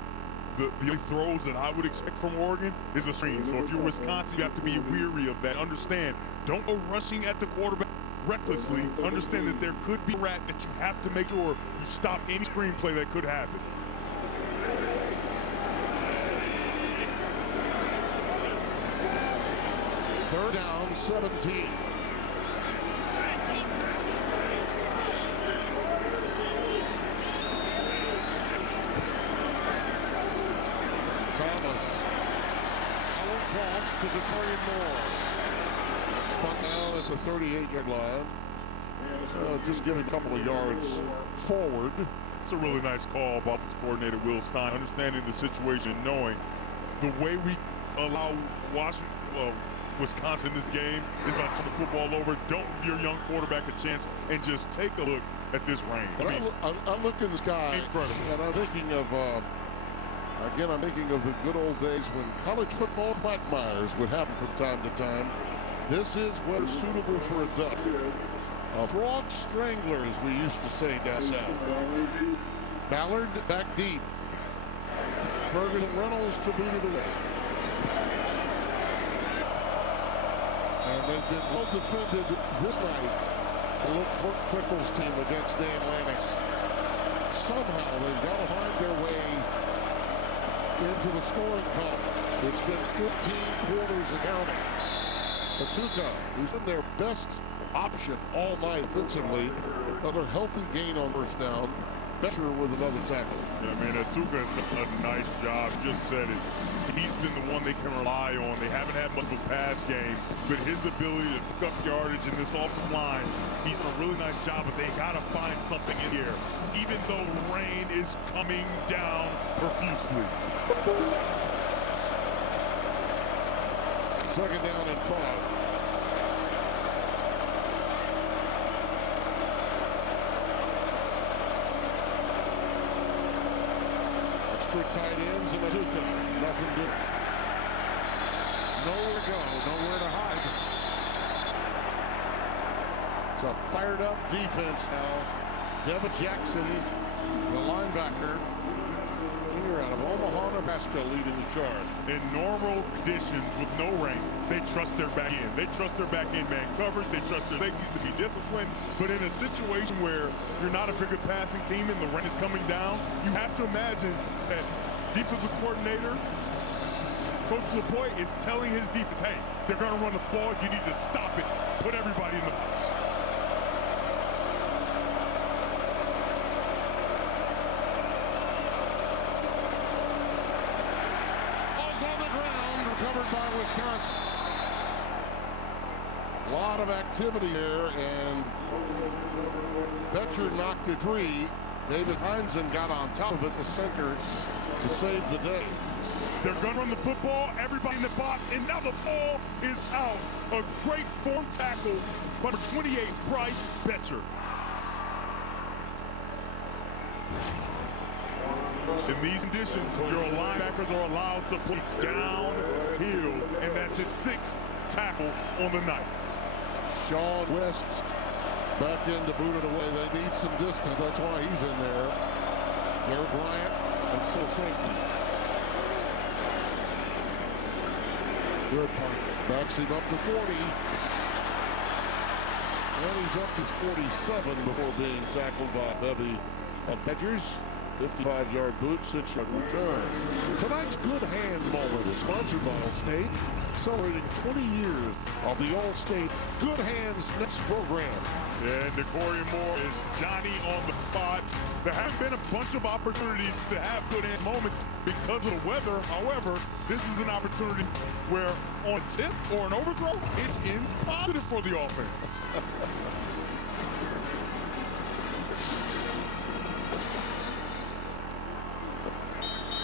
the only throws that I would expect from Oregon is a screen. So if you're Wisconsin, you have to be weary of that. Understand, don't go rushing at the quarterback recklessly. Understand that there could be a rat that you have to make sure you stop any screen play that could happen. Third down, 17. Thomas. Slow pass to DeCorian Moore. Spun down at the 38-yard line. Just giving a couple of yards forward. It's a really nice call by this coordinator, Will Stein, understanding the situation, knowing the way we allow Wisconsin this game is about to turn the football over. Don't give your young quarterback a chance and just take a look at this rain. I look in the sky, incredible. And I'm thinking of, again, I'm thinking of the good old days when college football quagmires would happen from time to time. This is weather suitable for a duck. A frog strangler, as we used to say down south. Ballard back deep. Ferguson Reynolds to boot it away. And they've been well defended this night. The Luke Fickell's team against Dan Lannis. Somehow they've got to find their way into the scoring column. It's been 15 quarters and counting. Atuka, who's in their best option all night offensively. Another healthy gain on first down. Becher with another tackle. Yeah, man, Atuka's done a nice job. Just said it. He's been the one they can rely on. They haven't had much of a pass game, but his ability to pick up yardage in this offensive line, he's done a really nice job, but they got to find something in here, even though rain is coming down profusely. Second down and 5. Extra tight ends and Atuka. Nothing to. Nowhere to go, nowhere to hide. It's a fired up defense now. Devin Jackson, the linebacker, junior out of Omaha, Nebraska, leading the charge. In normal conditions with no rain, they trust their back end. They trust their back end man coverage. They trust their safeties to be disciplined. But in a situation where you're not a very good passing team and the rain is coming down, you have to imagine that defensive coordinator, Coach LaPointe, is telling his defense, hey, they're going to run the ball. You need to stop it. Put everybody in the box. Recovered by Wisconsin. A lot of activity there, and Becher knocked it free. David Heinzen got on top of it, the center, to save the day. They're going to run the football, everybody in the box, and now the ball is out. A great form tackle by number 28, Bryce Becher. In these conditions, your linebackers are allowed to play downhill, and that's his 6th tackle on the night. Sean West back in to boot it away. They need some distance. That's why he's in there. Garrett Bryant and still safety. Good punt. Backs him up to 40. And he's up to 47 before being tackled by Bevy Badgers. 55-yard boot, 6-yard return. Tonight's Good Hand moment is sponsored by Allstate, celebrating 20 years of the Allstate Good Hands Next program. And Decory Moore is Johnny on the spot. There haven't been a bunch of opportunities to have good hand moments because of the weather. However, this is an opportunity where on a tip or an overthrow, it ends positive for the offense.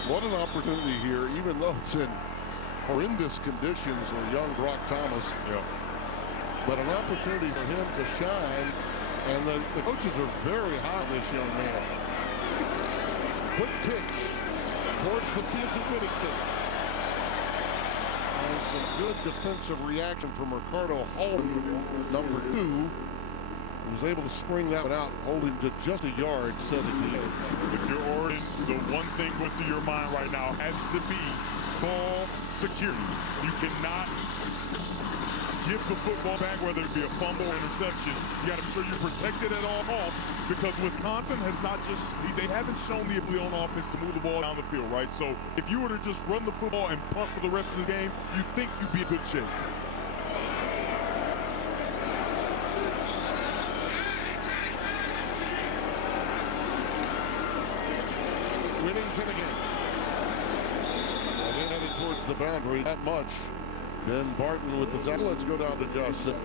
What an opportunity here, even though it's in horrendous conditions for young Brock Thomas. Yeah. But an opportunity for him to shine, and the coaches are very high on this young man. Quick pitch towards the field to Whittington. And some good defensive reaction from Ricardo Holden, number 2. Was able to spring that one out, holding to just a yard, setting the edge. If you're Oregon, the one thing going through your mind right now has to be ball security. You cannot give the football back, whether it be a fumble or interception. You got to make sure you're protected at all costs, because Wisconsin has not just, they haven't shown the ability on offense to move the ball down the field, right? So if you were to just run the football and punt for the rest of the game, you'd think you'd be in good shape. Whittington again. And then headed towards the boundary, not much. Then Barton with the tackle. Let's go down to Josh Sims.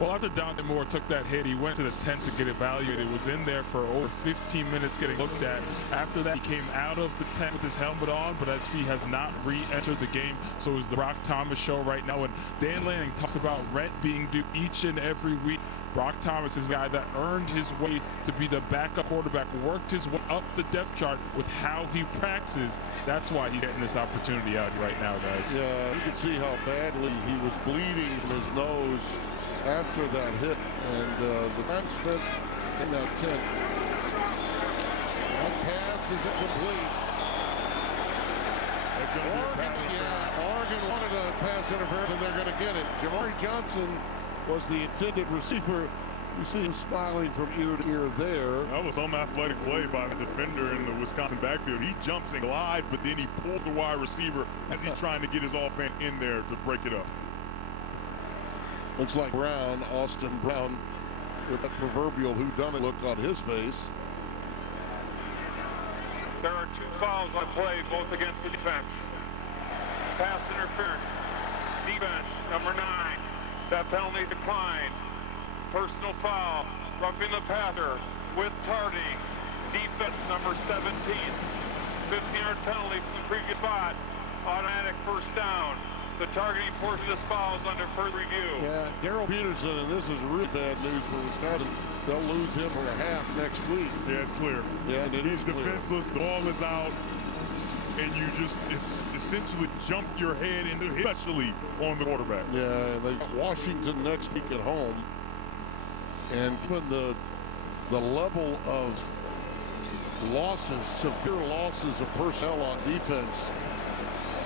Well, after Dante Moore took that hit, he went to the tent to get evaluated. Was in there for over 15 minutes getting looked at. After that, he came out of the tent with his helmet on, but as he has not re-entered the game. So it's the Brock Thomas show right now. And Dan Lanning talks about Rhett being due each and every week. Brock Thomas is a guy that earned his way to be the backup quarterback, worked his way up the depth chart with how he practices. That's why he's getting this opportunity out right now, guys. Yeah, you can see how badly he was bleeding from his nose after that hit, and the time spent in that tent. That pass is incomplete. Oregon wanted a pass interference, and they're going to get it. Jamari Johnson was the intended receiver. You see him smiling from ear to ear there. That was some athletic play by the defender in the Wisconsin backfield. He jumps and glides, but then he pulls the wide receiver as he's trying to get his offense in there to break it up. Looks like Brown, Austin Brown, with that proverbial whodunit look on his face. There are 2 fouls on play, both against the defense. Pass interference. Defense, number 9. That penalty declined. Personal foul. Roughing the passer with Tardy. Defense, number 17. 15-yard penalty from the previous spot. Automatic first down. The targeting portion of this foul is under further review. Yeah, Daryl Peterson, and this is really bad news for Wisconsin. They'll lose him for a half next week. Yeah, it's clear. Yeah, and it He's is clear. defenseless. The ball is out. And you just essentially jump your head into it, especially on the quarterback. Yeah, and they got Washington next week at home. And given the level of losses, severe losses of personnel on defense,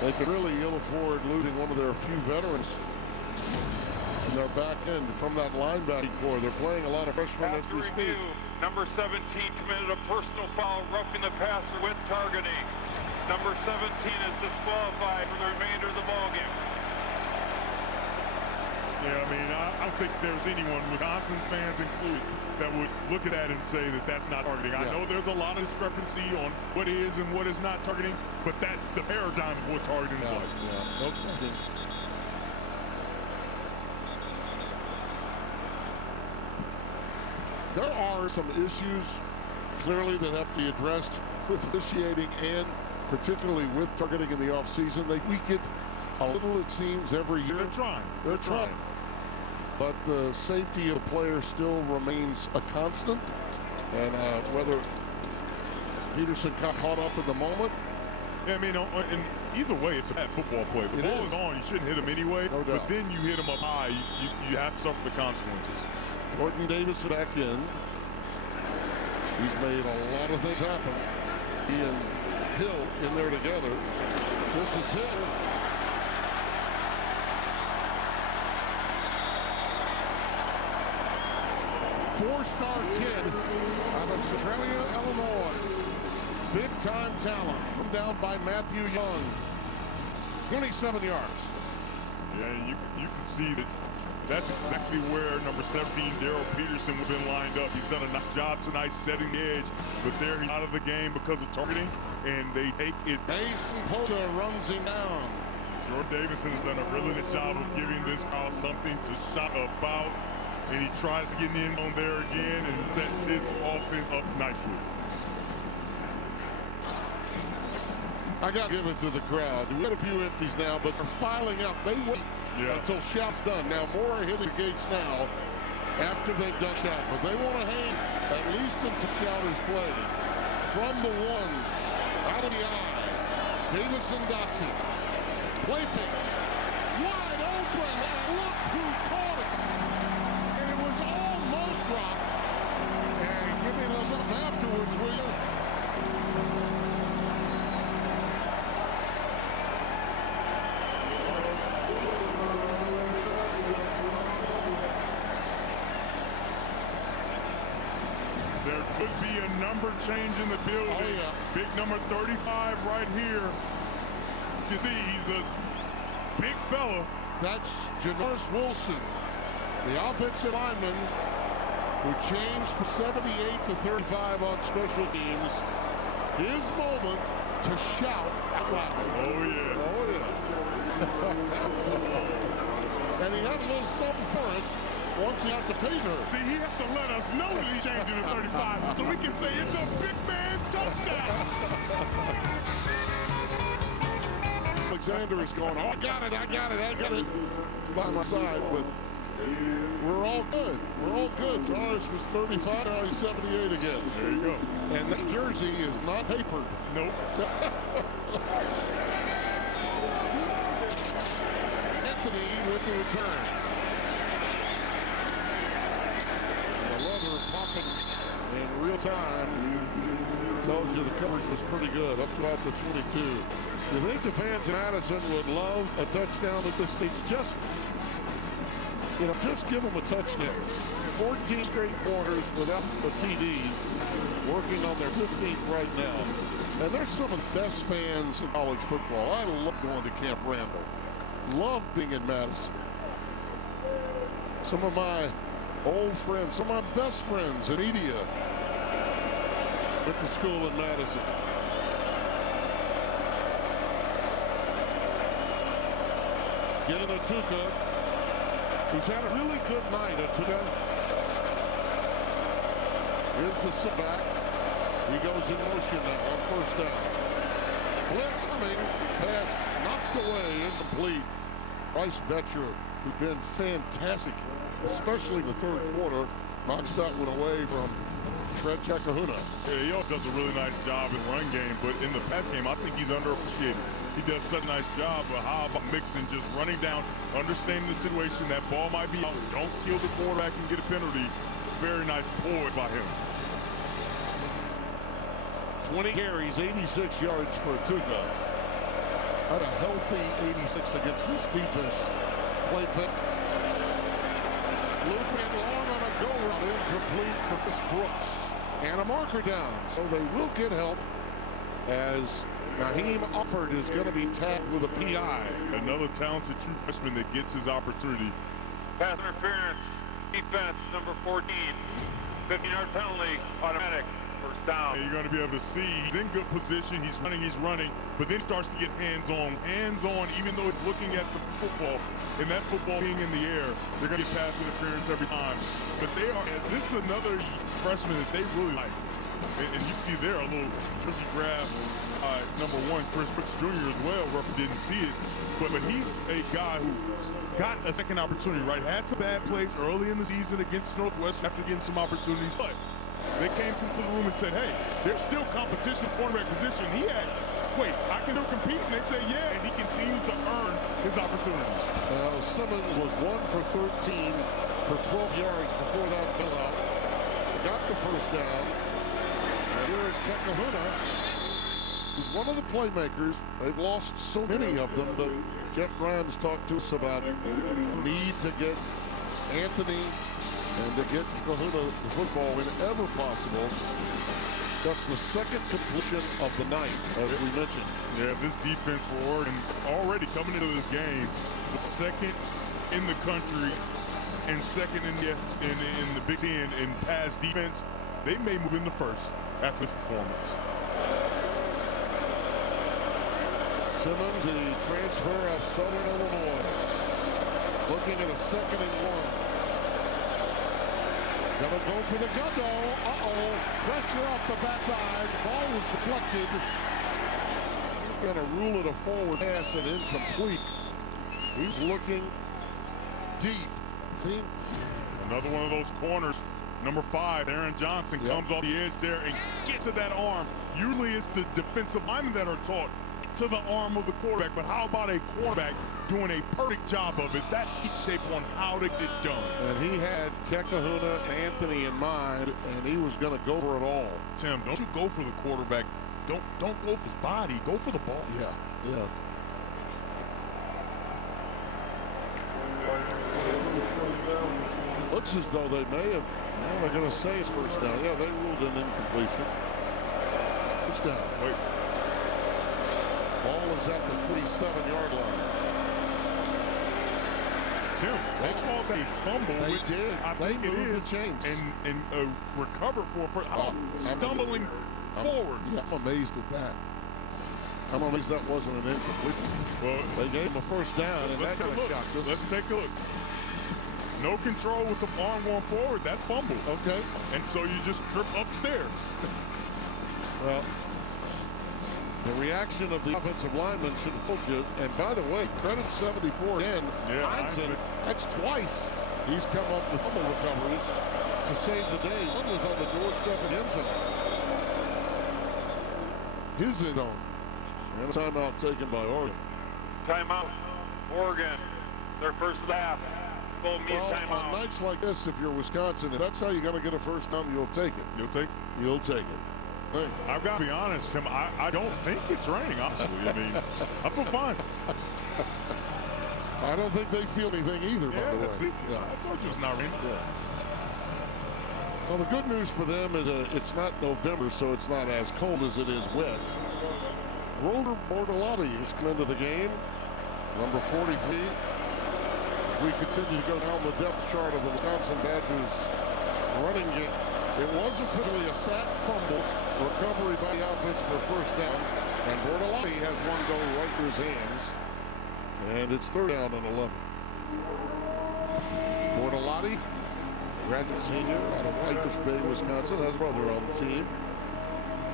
they could really ill afford losing one of their few veterans in their back end from that linebacking core. They're playing a lot of freshmen as we speak. Number 17 committed a personal foul, roughing the passer with targeting. Number 17 is disqualified for the remainder of the ballgame. Yeah, I mean, I don't think there's anyone, Wisconsin fans included, that would look at that and say that that's not targeting. I know there's a lot of discrepancy on what is and what is not targeting, but that's the paradigm of what targeting is like. Yeah, no question. There are some issues clearly that have to be addressed with officiating and particularly with targeting in the offseason. They tweak it a little, it seems, every year. They're trying. They're trying. But the safety of the player still remains a constant. And whether Peterson got caught up in the moment. Yeah, I mean, and either way, it's a bad football play. The ball is on. You shouldn't hit him anyway. No doubt. But then you hit him up high. You have to suffer the consequences. Jordan Davis back in. He's made a lot of things happen. He and Hill in there together. This is Hill. Four-star kid out of Centralia, Illinois. Big-time talent. Come down by Matthew Young. 27 yards. Yeah, you can see that that's exactly where number 17, Daryl Peterson, would have been lined up. He's done a nice job tonight setting the edge, but there he's out of the game because of targeting, and they take it. Mason Posa runs him down. Jordan Davison has done a really nice job of giving this crowd something to shout about, and he tries to get in the end zone there again and sets his offense up nicely. I got to give it to the crowd. We got a few empties now, but they're filing up. They wait until Shout's done. Now, more are hitting the gates now after they've done Shout, but they want to hang at least until Shout is played. From the one, out of the eye, Davison Dotson. Play fake. Wide open, and look who caught it. And it was almost dropped. And give me a little something afterwards, will you? There could be a number change in the building. Oh, yeah. Big number 35 right here. You see, he's a big fella. That's Janoris Wilson, the offensive lineman who changed from 78 to 35 on special teams. His moment to shout out loud. Oh, yeah. Oh, yeah. And he had a little something for us once he got to pay her. See, he has to let us know that he's changing to 35 so we can say it's a big man touchdown. Alexander is going, oh, I got it by my side, but we're all good. We're all good. Torres was 35, now he's 78 again. There you go. And that jersey is not papered. Nope. Anthony with the return. The leather popping in real time tells you the coverage was pretty good, up to about the 22. You think the fans in Addison would love a touchdown at this stage? Just give them a touchdown. 14 straight quarters without a TD, working on their 15th right now. And they're some of the best fans in college football. I love going to Camp Randall. Love being in Madison. Some of my old friends, some of my best friends in Edia went to school in Madison. Getting Atuka, who's had a really good night. Atuka is the sit back. He goes in motion now on first down. Blitz coming, pass knocked away, incomplete. Bryce Betcher, who's been fantastic, especially the third quarter, knocks that one away from Fred Chakahuna. Yeah, he always does a really nice job in the run game, but in the pass game, I think he's underappreciated. He does such a nice job, but how about Mixon just running down, understanding the situation, that ball might be out, don't kill the quarterback and get a penalty. Very nice pull by him. 20 carries, 86 yards for Atuka. Had a healthy 86 against this defense. Play fake. Looping long on a go route, incomplete for Chris Brooks. And a marker down, so they will get help as Naheem Offord is going to be tagged with a PI. Another talented true freshman that gets his opportunity. Pass interference, defense, number 14. 15-yard penalty, automatic, first down. And you're going to be able to see he's in good position. He's running, but then starts to get hands-on, even though he's looking at the football. And that football being in the air, they're going to get pass interference every time. But this is another freshman that they really like. And you see there a little tricky grab. Number one, Chris Brooks Jr. as well. Ruffin didn't see it, but he's a guy who got a second opportunity, right? Had some bad plays early in the season against Northwestern after getting some opportunities, but they came into the room and said, hey, there's still competition at quarterback position. He asked, wait, I can still compete? And they say, yeah, and he continues to earn his opportunities. Now, Simmons was 1 for 13 for 12 yards before that bailout. Got the first down. And here is Kekahuna, who's one of the playmakers. They've lost so many of them, but Jeff Grimes talked to us about need to get Anthony and to get Kekahuna the football whenever possible. That's the second completion of the night, as we mentioned. Yeah, this defense for Oregon already coming into this game, the second in the country and second in the Big Ten in pass defense. They may move into first after this performance. Simmons, the transfer of Southern Illinois, looking at a 2nd and 1. Gonna go for the gun though. Uh-oh. Pressure off the backside. Ball was deflected. Gonna rule it a forward pass and incomplete. He's looking deep. Another one of those corners. Number 5, Aaron Johnson, comes off the edge there and gets to that arm. Usually it's the defensive linemen that are taught to the arm of the quarterback, but how about a quarterback doing a perfect job of it? That's his shape on how to get done. And he had Kekahuna and Anthony in mind, and he was going to go for it all. Tim, don't you go for the quarterback. Don't go for his body. Go for the ball. Yeah. Looks as though they may have. Well, they're going to say it's first down. Yeah, they ruled an incompletion. It's down. Wait. Ball is at the 47-yard line. Tim, they called that a fumble. They which did. I think it moved is. the chains. And recover for stumbling forward. Yeah, I'm amazed at that. I'm amazed that wasn't an incompletion. Well, they gave him a first down, and that kind of shocked us. Let's take a look. No control with the arm going forward. That's fumble. Okay. And so you just trip upstairs. Well, the reaction of the offensive lineman should have told you. And by the way, credit 74 again. Heinzen, that's twice he's come up with fumble recoveries to save the day. One was on the doorstep of the end zone. His end zone. And a timeout taken by Oregon. Timeout, Oregon. Their first of the half. Full mean timeout. On nights like this, if you're Wisconsin, if that's how you're going to get a first down, you'll take it. You'll take it? You'll take it. Thanks. I've got to be honest, Tim. I don't think it's raining, honestly. I mean, I feel fine. I don't think they feel anything either, by the way. See, I told you it's not raining. Well, the good news for them is it's not November, so it's not as cold as it is wet. Grover Bortolotti has come into the game, number 43. We continue to go down the depth chart of the Wisconsin Badgers running game. It was officially a sack fumble, recovery by the offense for a first down, and Bortolotti has one go right through his hands, and it's 3rd down and 11. Bortolotti, graduate senior out of Whitefish Bay, Wisconsin, has a brother on the team.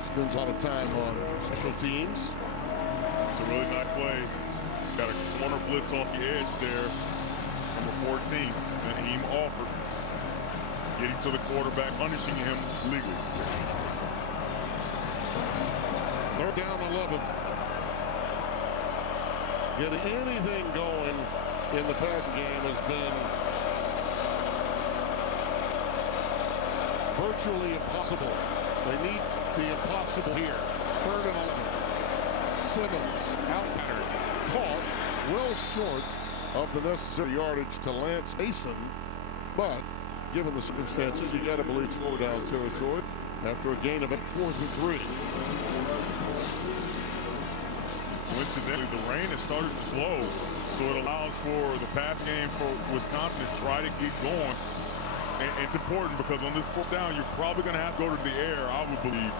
Spends a lot of time on special teams. It's a really nice play. Got a corner blitz off the edge there. Number 14, Naheem Alford, getting to the quarterback, punishing him legally. 3rd down 11. Getting anything going in the passing game has been virtually impossible. They need the impossible here. 3rd and 11. Simmons, out pattern, caught, well short of the necessary yardage to Lance Mason, but given the circumstances, you got to believe it's 4-down territory after a gain of 4th and 3. Coincidentally, the rain has started to slow, so it allows for the pass game for Wisconsin to try to get going. And it's important because on this 4th down, you're probably going to have to go to the air, I would believe.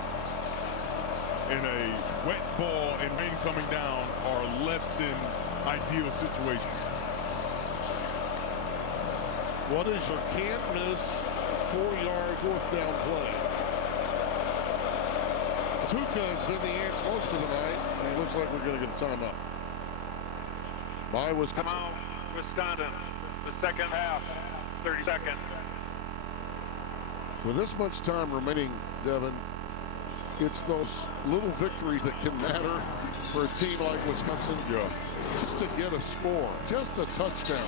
In a wet ball and rain coming down are less than ideal situations. What is your can't-miss 4-yard 4th down play? Tuca has been the answer most of the night, and it looks like we're going to get a timeout. By Wisconsin. Timeout, Wisconsin. The second half, 30 seconds. With this much time remaining, Devin, it's those little victories that can matter for a team like Wisconsin. Yeah. Just to get a score, just a touchdown.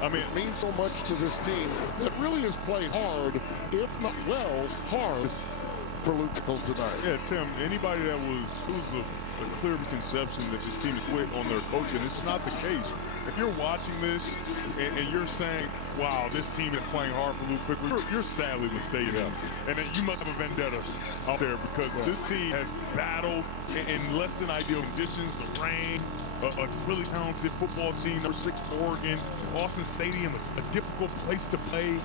I mean, It means so much to this team that really has played hard, if not hard, for Luke Fickell tonight. yeah, Tim, anybody that was a clear misconception that this team is quit on their coaching, it's not the case. If you're watching this and you're saying, wow, this team is playing hard for Luke Fickell, you're sadly mistaken. Yeah. And then you must have a vendetta out there because this team has battled in less than ideal conditions, the rain, a really talented football team, number 6 Oregon, Austin Stadium, a difficult place to play.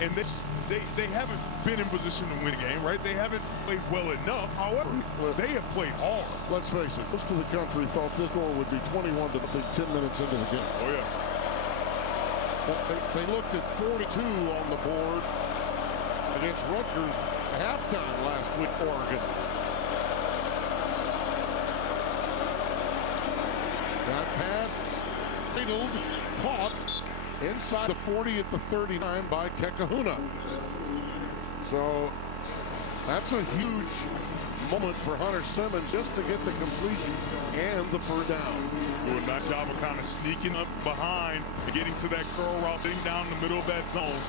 And they haven't been in position to win a game, right? They haven't played well enough. However, they have played hard. Let's face it, most of the country thought this score would be 21 to 10 minutes into the game. Oh, yeah. But they looked at 42 on the board against Rutgers halftime last week, Oregon. That pass, fiddled, caught inside the 40 at the 39 by Kekahuna. So that's a huge moment for Hunter Simmons just to get the completion and the first down. Do a nice job of kind of sneaking up behind and getting to that curl route, sitting down in the middle of that zone,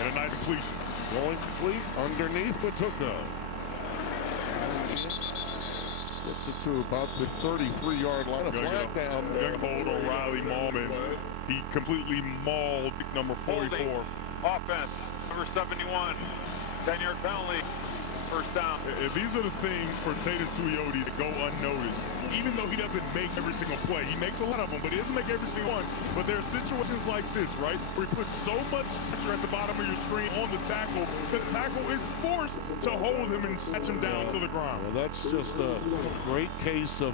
and a nice completion. Going complete underneath Batuka. Gets it to about the 33-yard line. A flag down. Young hold on Riley Maulman. He completely mauled number 44. Holding. Offense, number 71. 10-yard penalty. First down. These are the things for Tatum Tuioti to go unnoticed. Even though he doesn't make every single play, he makes a lot of them, but he doesn't make every single one. But there are situations like this, right, where he puts so much pressure at the bottom of your screen on the tackle is forced to hold him and snatch him down to the ground. Well, that's just a great case of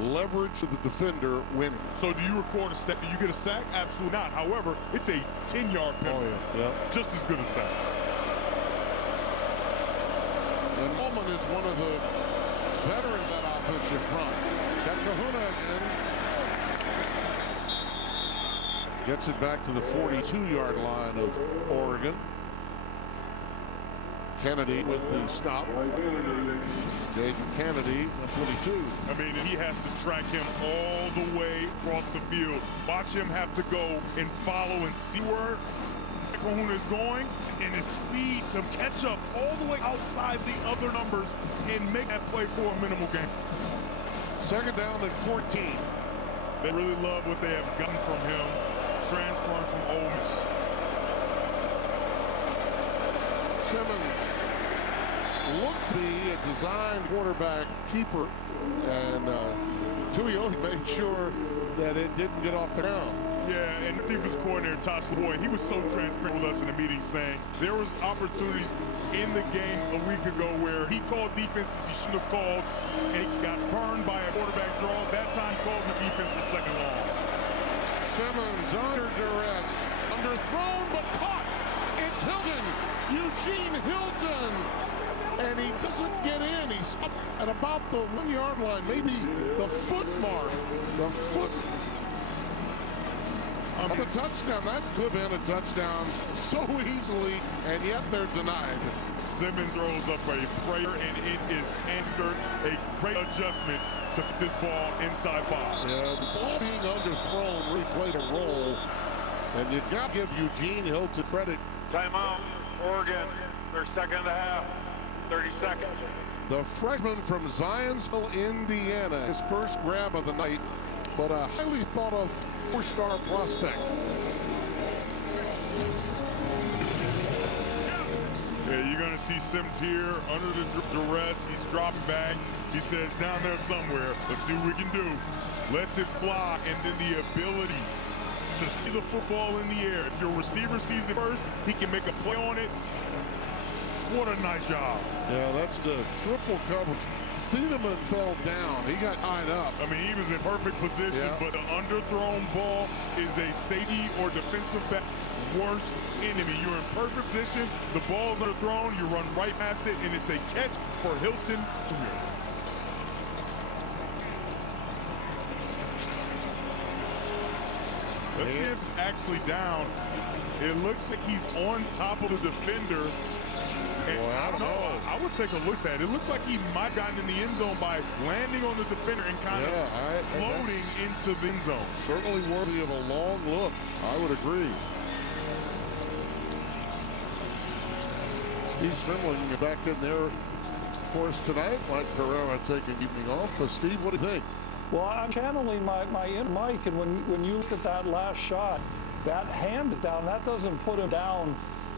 leverage to the defender winning. So do you record a step? Do you get a sack? Absolutely not. However, it's a 10-yard penalty. Oh, yeah. Just as good a sack. And Ullman is one of the veterans at offensive front. Got Kahuna again. Gets it back to the 42-yard line of Oregon. Kennedy with the stop. Jaden Kennedy, 22. I mean, he has to track him all the way across the field. Watch him have to go and follow and see where Kahuna is going and his speed to catch up all the way outside the other numbers and make that play for a minimal gain. Second down and 14. They really love what they have gotten from him, transferring from Ole Miss. Simmons looked to be a design quarterback keeper, and Tuioti made sure that it didn't get off the ground. Yeah, and defense coordinator Tosh Boyd, he was so transparent with us in the meeting saying there was opportunities in the game a week ago where he called defenses he shouldn't have called, and he got burned by a quarterback draw. That time he calls a defense for second long. Simmons under duress, underthrown but caught. It's Hilton, Eugene Hilton, and he doesn't get in. He's stopped at about the 1-yard line, maybe the foot mark. The foot. The touchdown, that could have been a touchdown so easily, and yet they're denied. Simmons throws up a prayer, and it is answered. A great adjustment to put this ball inside 5. Yeah, the ball being underthrown really played a role, and you got to give Eugene Hilton credit. Timeout, Oregon. Their second and a half. 30 seconds. The freshman from Zionsville, Indiana, his first grab of the night, but a highly thought of 4-star prospect. Yeah, you're going to see Simmons here under the duress. He's dropping back. He says, down there somewhere. Let's see what we can do. Lets it fly, and then the ability to see the football in the air. If your receiver sees it first, he can make a play on it. What a nice job. Yeah, that's the triple coverage. Thiedemann fell down. He got tied up. I mean, he was in perfect position, but the underthrown ball is a safety or defensive back's worst enemy. You're in perfect position, the ball's underthrown, you run right past it, and it's a catch for Hilton Jr. Let's see if he's actually down. It looks like he's on top of the defender. And Well, I don't know. I would take a look at that. It looks like he might have gotten in the end zone by landing on the defender and kind of floating into the end zone. Certainly worthy of a long look. I would agree. Steve Strimling back in there for us tonight. Mike Pereira taking evening off. Steve, what do you think? Well, I'm channeling my inner Mike, and when you look at that last shot, that hand is down. That doesn't put him down,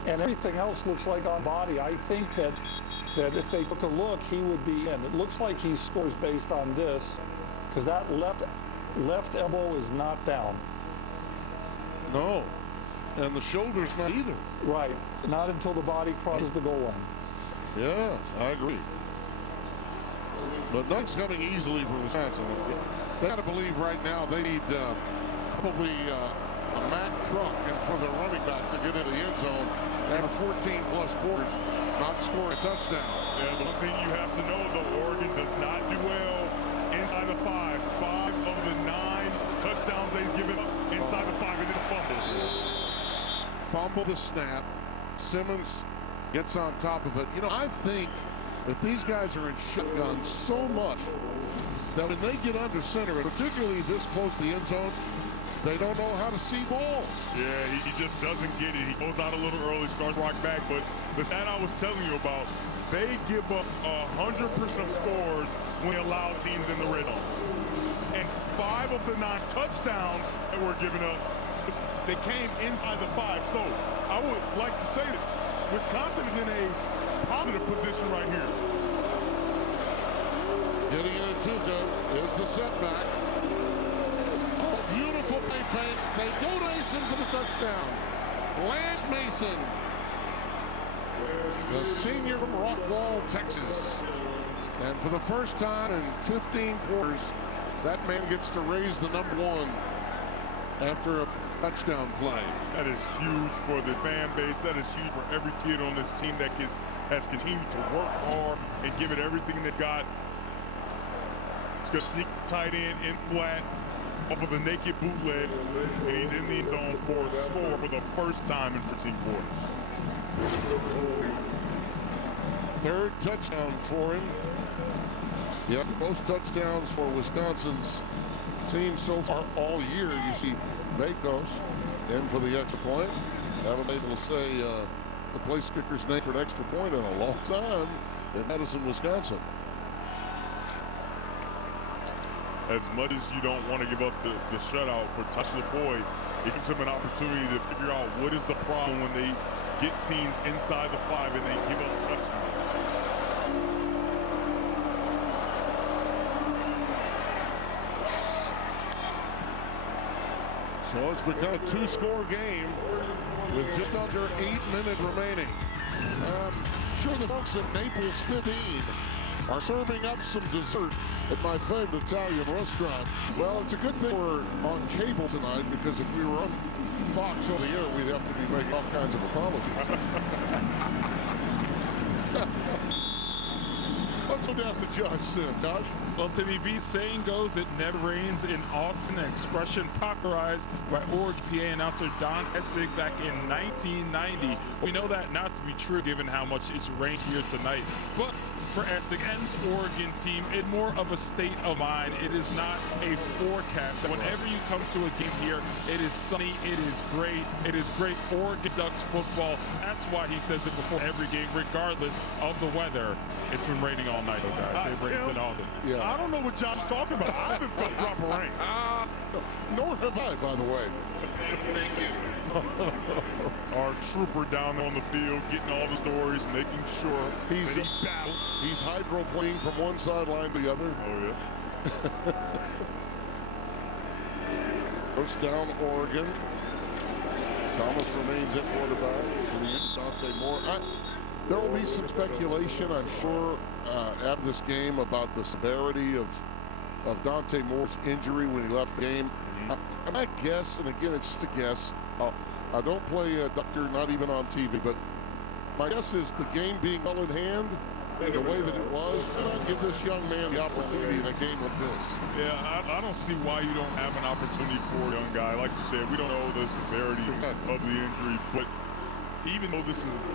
and everything else looks like on body. I think that if they took a look, he would be in. It looks like he scores based on this, because that left elbow is not down. No, and the shoulder's not either. Right, not until the body crosses the goal line. Yeah, I agree. But nothing's coming easily for Wisconsin. They got to believe right now they need probably a Mack truck and for the running back to get into the end zone after 14-plus quarters, not score a touchdown. Yeah, the one thing you have to know, though, Oregon does not do well inside the 5. 5 of the 9 touchdowns they've given up inside the 5, and it's a fumble. Fumble the snap. Simmons gets on top of it. You know, I think that these guys are in shotgun so much that when they get under center, particularly this close to the end zone, they don't know how to see ball. Yeah, he just doesn't get it. He goes out a little early, starts rock back, but the stat I was telling you about, they give up 100% scores when they allow teams in the red zone. And 5 of the 9 touchdowns that were given up, they came inside the 5. So I would like to say that Wisconsin is in a positive position right here. Getting in it too good is the setback. Oh, beautiful play fake. They go to Mason for the touchdown. Lance Mason, the senior from Rockwall, Texas. And for the first time in 15 quarters, that man gets to raise the number 1 after a touchdown play. That is huge for the fan base. That is huge for every kid on this team that has continued to work hard and give it everything they got. He's going to sneak the tight end in flat off of the naked bootleg, and he's in the end zone for a score for the first time in 15 quarters. 3rd touchdown for him. Yes, the most touchdowns for Wisconsin's team so far all year. You see Bakos in for the extra point. Haven't been able to say the place kicker's name for an extra point in a long time in Madison, Wisconsin. As much as you don't want to give up the shutout for Touch the Boy, it gives him an opportunity to figure out what is the problem when they get teams inside the 5 and they give up touchdowns. So it's become a 2-score game with just under 8 minutes remaining. Sure, the folks at Naples 15 are serving up some dessert at my favorite Italian restaurant. Well, it's a good thing we're on cable tonight, because if we were on Fox over the air, we'd have to be making all kinds of apologies. Let's go down to Josh Sim. Josh? Well, Timmy B, saying goes, it never rains in Austin, an expression popularized by Oregon PA announcer Don Essig back in 1990. We know that not to be true given how much it's rained here tonight. But for Essig and his Oregon team, it's more of a state of mind. It is not a forecast. Whenever you come to a game here, it is sunny, it is great. It is great Oregon Ducks football. That's why he says it before every game, regardless of the weather. It's been raining all night, guys. It rains in Austin. Yeah. I don't know what Josh is talking about. I haven't felt a drop of rain. Nor have I, by the way. Our trooper down there on the field, getting all the stories, making sure He's that he battles. He's hydroplaning from one sideline to the other. Oh, yeah. First down, Oregon. Thomas remains at quarterback. Dante Moore. There will be some speculation, I'm sure, after this game about the severity of Dante Moore's injury when he left the game. I guess, and again, it's just a guess. I don't play a doctor, not even on TV, but my guess is the game being well in hand, the way that it was, and I'd give this young man the opportunity in a game like this. Yeah, I don't see why you don't have an opportunity for a young guy. Like you said, we don't know the severity of the injury, but even though this is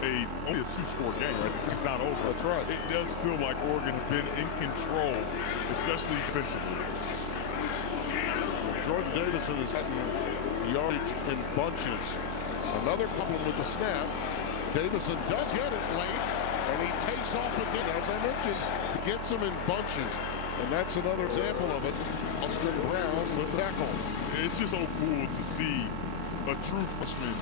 only a two-score game, right? This is not over. That's right. It does feel like Oregon's been in control, especially defensively. Jordan Davison is getting yardage in bunches. Another problem with the snap. Davison does get it late, and he takes off again. As I mentioned, he gets them in bunches. And that's another example of it. Austin Brown with the tackle. It's just so cool to see a true freshman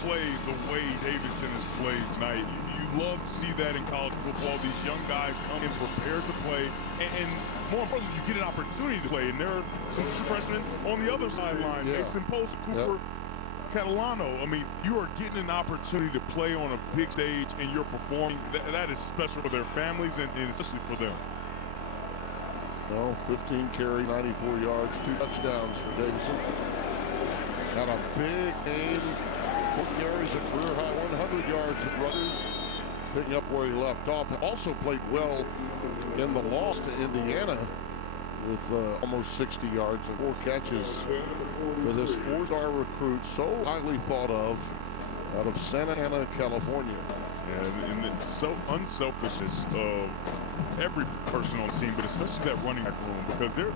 play the way Davison has played tonight. You love to see that in college football. These young guys come in prepared to play, and more importantly, you get an opportunity to play. And there are some true freshmen on the other sideline. Yeah. Mason Post, Cooper, Catalano. I mean, you are getting an opportunity to play on a big stage, and you're performing. That is special for their families and especially for them. No, 15 carry, 94 yards, 2 touchdowns for Davison. Had a big game. 4 carries, a career high 100 yards at Rutgers, picking up where he left off. Also played well in the loss to Indiana with almost 60 yards and 4 catches for this 4-star recruit, so highly thought of, out of Santa Ana, California. And the unselfishness of every person on the team, but especially that running back room, because there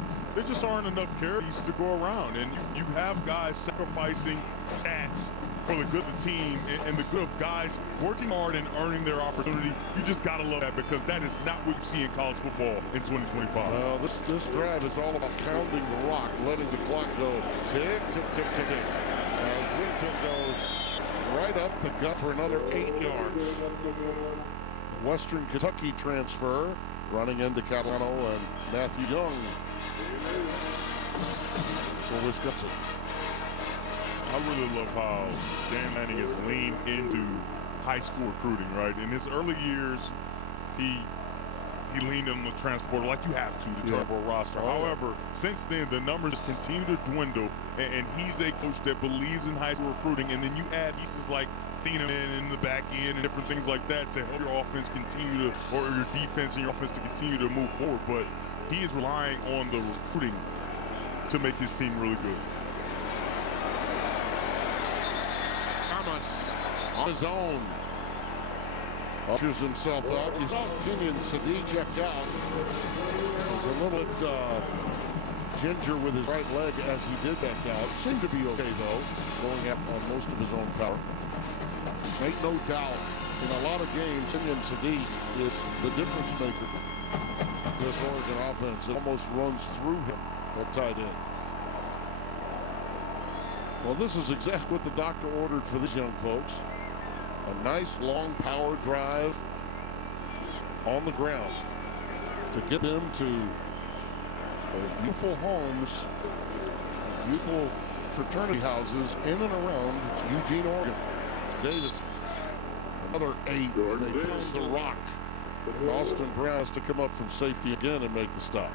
just aren't enough carries to go around, and you have guys sacrificing stats for the good of the team and the good of guys working hard and earning their opportunity. You just gotta love that, because that is not what you see in college football in 2025. Well, this drive is all about pounding the rock, letting the clock go tick, tick, tick, tick, tick. As Winton goes right up the gut for another 8 yards. Western Kentucky transfer, running into Catalano and Matthew Young for Wisconsin. I really love how Dan Lanning has leaned into high school recruiting, right? In his early years, he leaned on the transfer like you have to, the turbo roster. However, since then, the numbers just continue to dwindle, and he's a coach that believes in high school recruiting, and then you add pieces like Thieneman in the back end and different things like that to help your offense continue to, or your defense and your offense to continue to move forward. But he is relying on the recruiting to make his team really good. Thomas on his own. Ushers himself out. He's off. Kenyon Sadi checked out. He's a little bit ginger with his right leg as he did back out. Seemed to be okay, though, going up on most of his own power. Make no doubt, in a lot of games, Kenyon Sadi is the difference maker. This Oregon offense, it almost runs through him at tight end. Well, this is exactly what the doctor ordered for these young folks. A nice long power drive on the ground to get them to those beautiful homes, beautiful fraternity houses in and around Eugene, Oregon. Davis, another 8. They pound the rock. Austin Brown has to come up from safety again and make the stop.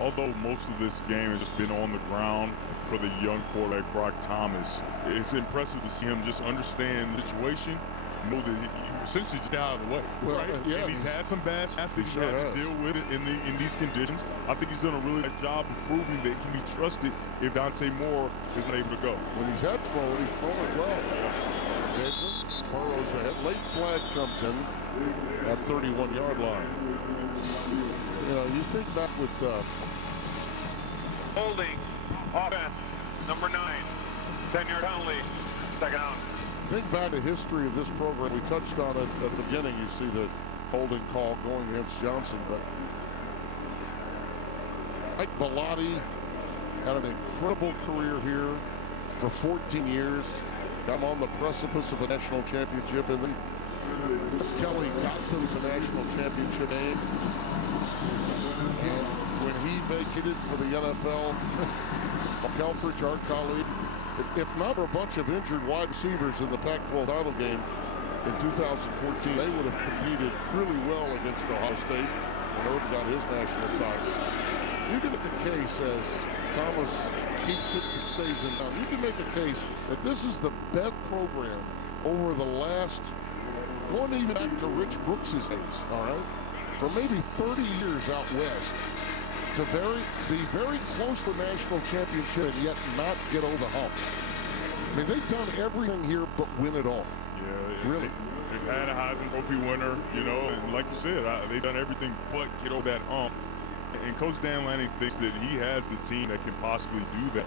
Although most of this game has just been on the ground for the young quarterback, Brock Thomas, it's impressive to see him just understand the situation, know that you essentially just out of the way, right? Yeah, and he's had some bad snaps that he's had to deal with in these conditions. I think he's done a really nice job of proving that he can be trusted if Dante Moore is not able to go. When he's had thrown, he's thrown it well. Davidson burrows ahead. Late flag comes in at 31-yard line. You know, you think back with Holding, offense, number 9, 10-yard penalty, second out. think back to the history of this program. We touched on it at the beginning. You see the holding call going against Johnson, but Mike Bellotti had an incredible career here for 14 years. Got him on the precipice of a national championship, and then Kelly got them to national championship game. And when he vacated for the NFL, Kelfridge, our colleague, if not for a bunch of injured wide receivers in the Pac-12 title game in 2014, they would have competed really well against Ohio State, and Oregon got his national title. You can make a case, as Thomas keeps it and stays in town, you can make a case that this is the best program over the last, going even back to Rich Brooks' days, all right? for maybe 30 years out west to be very close to national championship and yet not get over the hump. I mean, they've done everything here but win it all. Yeah, really. They've had a Heisman Trophy winner, you know, and like you said, they've done everything but get over that hump. And Coach Dan Lanning thinks that he has the team that can possibly do that.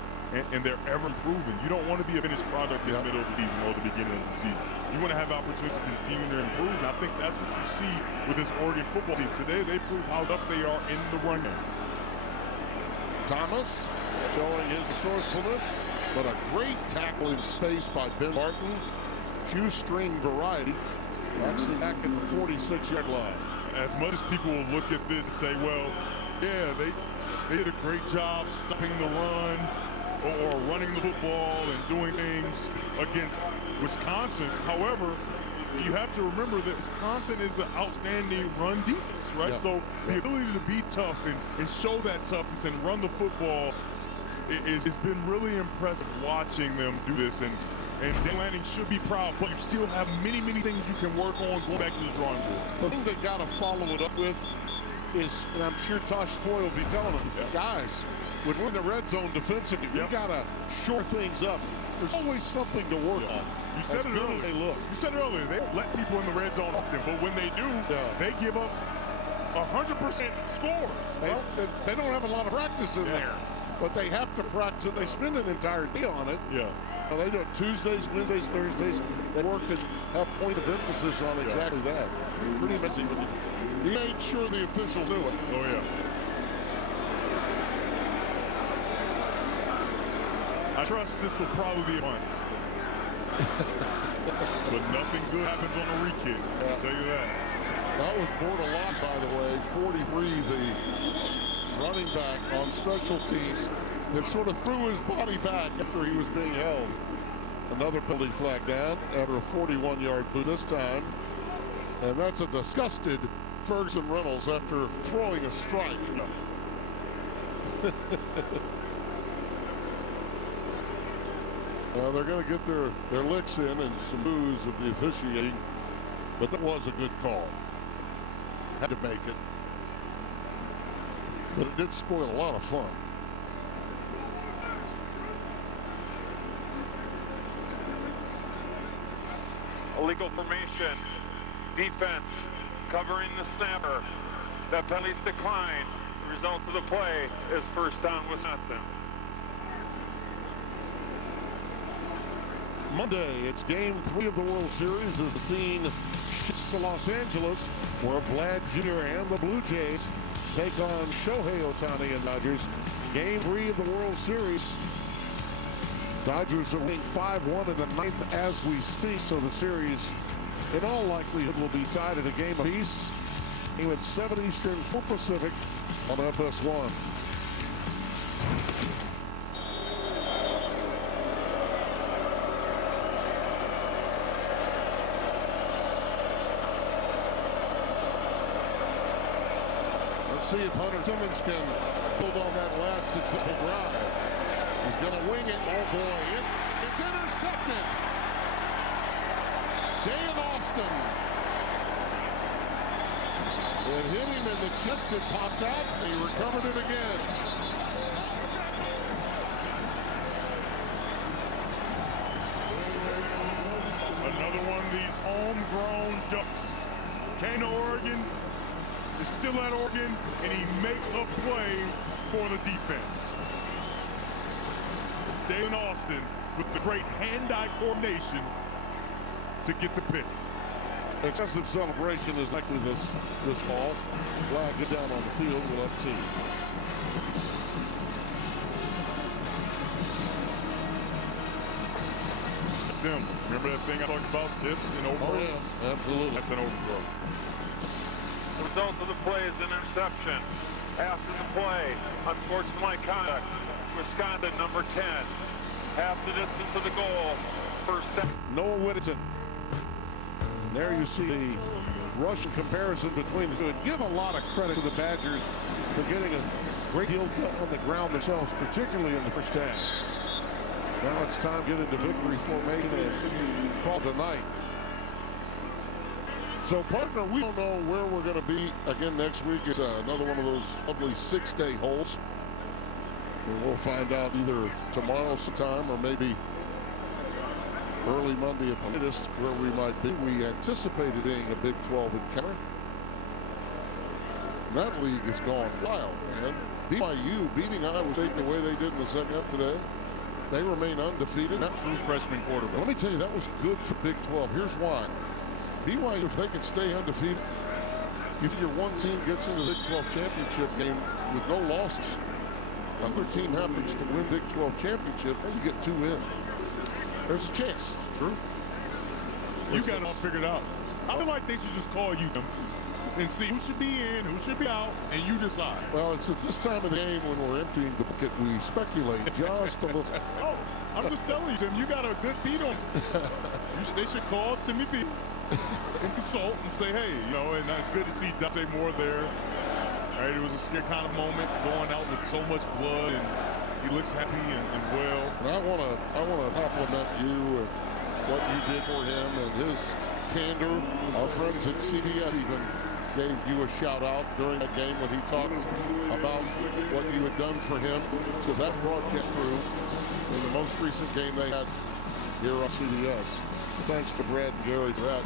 And they're ever improving. You don't want to be a finished product in the middle of the season or the beginning of the season. You want to have opportunities to continue to improve. And I think that's what you see with this Oregon football team. Today, they prove how tough they are in the run game. Thomas showing his resourcefulness, but a great tackle in space by Ben Barton. Shoestring variety. Actually back at the 46-yard line. As much as people will look at this and say, well, yeah, they did a great job stopping the run or running the football and doing things against Wisconsin. However, you have to remember that Wisconsin is an outstanding run defense, right? Yeah. So the ability to be tough and show that toughness and run the football it's been really impressive watching them do this. And Dan Lanning should be proud, but you still have many, many things you can work on going back to the drawing board. The thing they got to follow it up with is, and I'm sure Tosh Spoy will be telling them, guys, when we're in the red zone defensively, we got to shore things up. There's always something to work on. You said it earlier. You said it earlier. They don't let people in the red zone often, but when they do, they give up 100% scores. They don't have a lot of practice in there, but they have to practice. They spend an entire day on it. Yeah. Well, they do it Tuesdays, Wednesdays, Thursdays. They work and have point of emphasis on exactly that. Pretty messy. He made sure the officials do it. Oh, yeah. I trust this will probably be fun. But nothing good happens on a re-kick. I'll tell you that. That was Bordelon, by the way, 43, the running back on special teams, that sort of threw his body back after he was being held. Another penalty flag down after a 41-yard boot this time. And that's a disgusted Ferguson Reynolds after throwing a strike. Well, they're going to get their licks in and some boos of the officiating, but that was a good call. Had to make it. But it did spoil a lot of fun. Illegal formation. Defense covering the snapper. That penalty's declined. The result of the play is first down Wisconsin. Monday, it's game 3 of the World Series as the scene shifts to Los Angeles, where Vlad Jr. and the Blue Jays take on Shohei Ohtani and Dodgers. Game 3 of the World Series. Dodgers are winning 5-1 in the 9th as we speak, so the series in all likelihood will be tied at a game apiece. Game at 7 Eastern, 4 Pacific on FS1. Let's see if Hunter Simmons can build on that last successful drive. He's going to wing it. Oh boy, it is intercepted. Dane Austin. It hit him in the chest. It popped out. He recovered it again. Another one of these homegrown ducks. Came to Oregon, is still at Oregon, and he makes a play for the defense. Dalen Austin with the great hand-eye coordination to get the pick. Excessive celebration is likely this call. Flag get down on the field. We'll have to see. Tim, remember that thing I talked about, tips and overthrow? Oh yeah, absolutely. That's an overthrow. The result of the play is an interception. After the play, unsportsmanlike conduct. Wisconsin, number 10. Half the distance to the goal. First step. Noah Whittington. There you see the Russian comparison between the two. And give a lot of credit to the Badgers for getting a great deal done on the ground themselves, particularly in the first half. Now it's time to get into victory formation and call the night. So, partner, we don't know where we're going to be again next week. It's another one of those lovely 6-day holes. And we'll find out either tomorrow sometime or maybe early Monday at the latest where we might be. We anticipated being a Big 12 encounter. That league has gone wild, man. BYU beating Iowa State the way they did in the second half today. They remain undefeated. True freshman quarterback. Let me tell you, that was good for Big 12. Here's why. BYU, if they can stay undefeated, if your one team gets into the Big 12 championship game with no losses, another team happens to win Big 12 championship, well, you get 2 in. There's a chance. True. You got it all figured out. I feel like they should just call you and see who should be in, who should be out, and you decide. Well, it's at this time of the game when we're emptying the bucket, we speculate just a little. Oh, I'm just telling you, Tim, you got a good beat on. They should call Timothy and consult and say, hey, you know, and it's good to see Dante Moore there. Right, it was a scare kind of moment going out with so much blood, and he looks happy and well. And I want to compliment you and what you did for him and his candor. Our friends at CBS even gave you a shout out during that game when he talked about what you had done for him to that broadcast crew in the most recent game they had here on CBS. Thanks to Brad and Gary for that,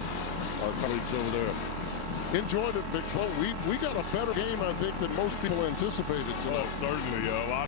our colleagues over there. Enjoyed it, Big 12. We got a better game, I think, than most people anticipated tonight. Oh, certainly. A lot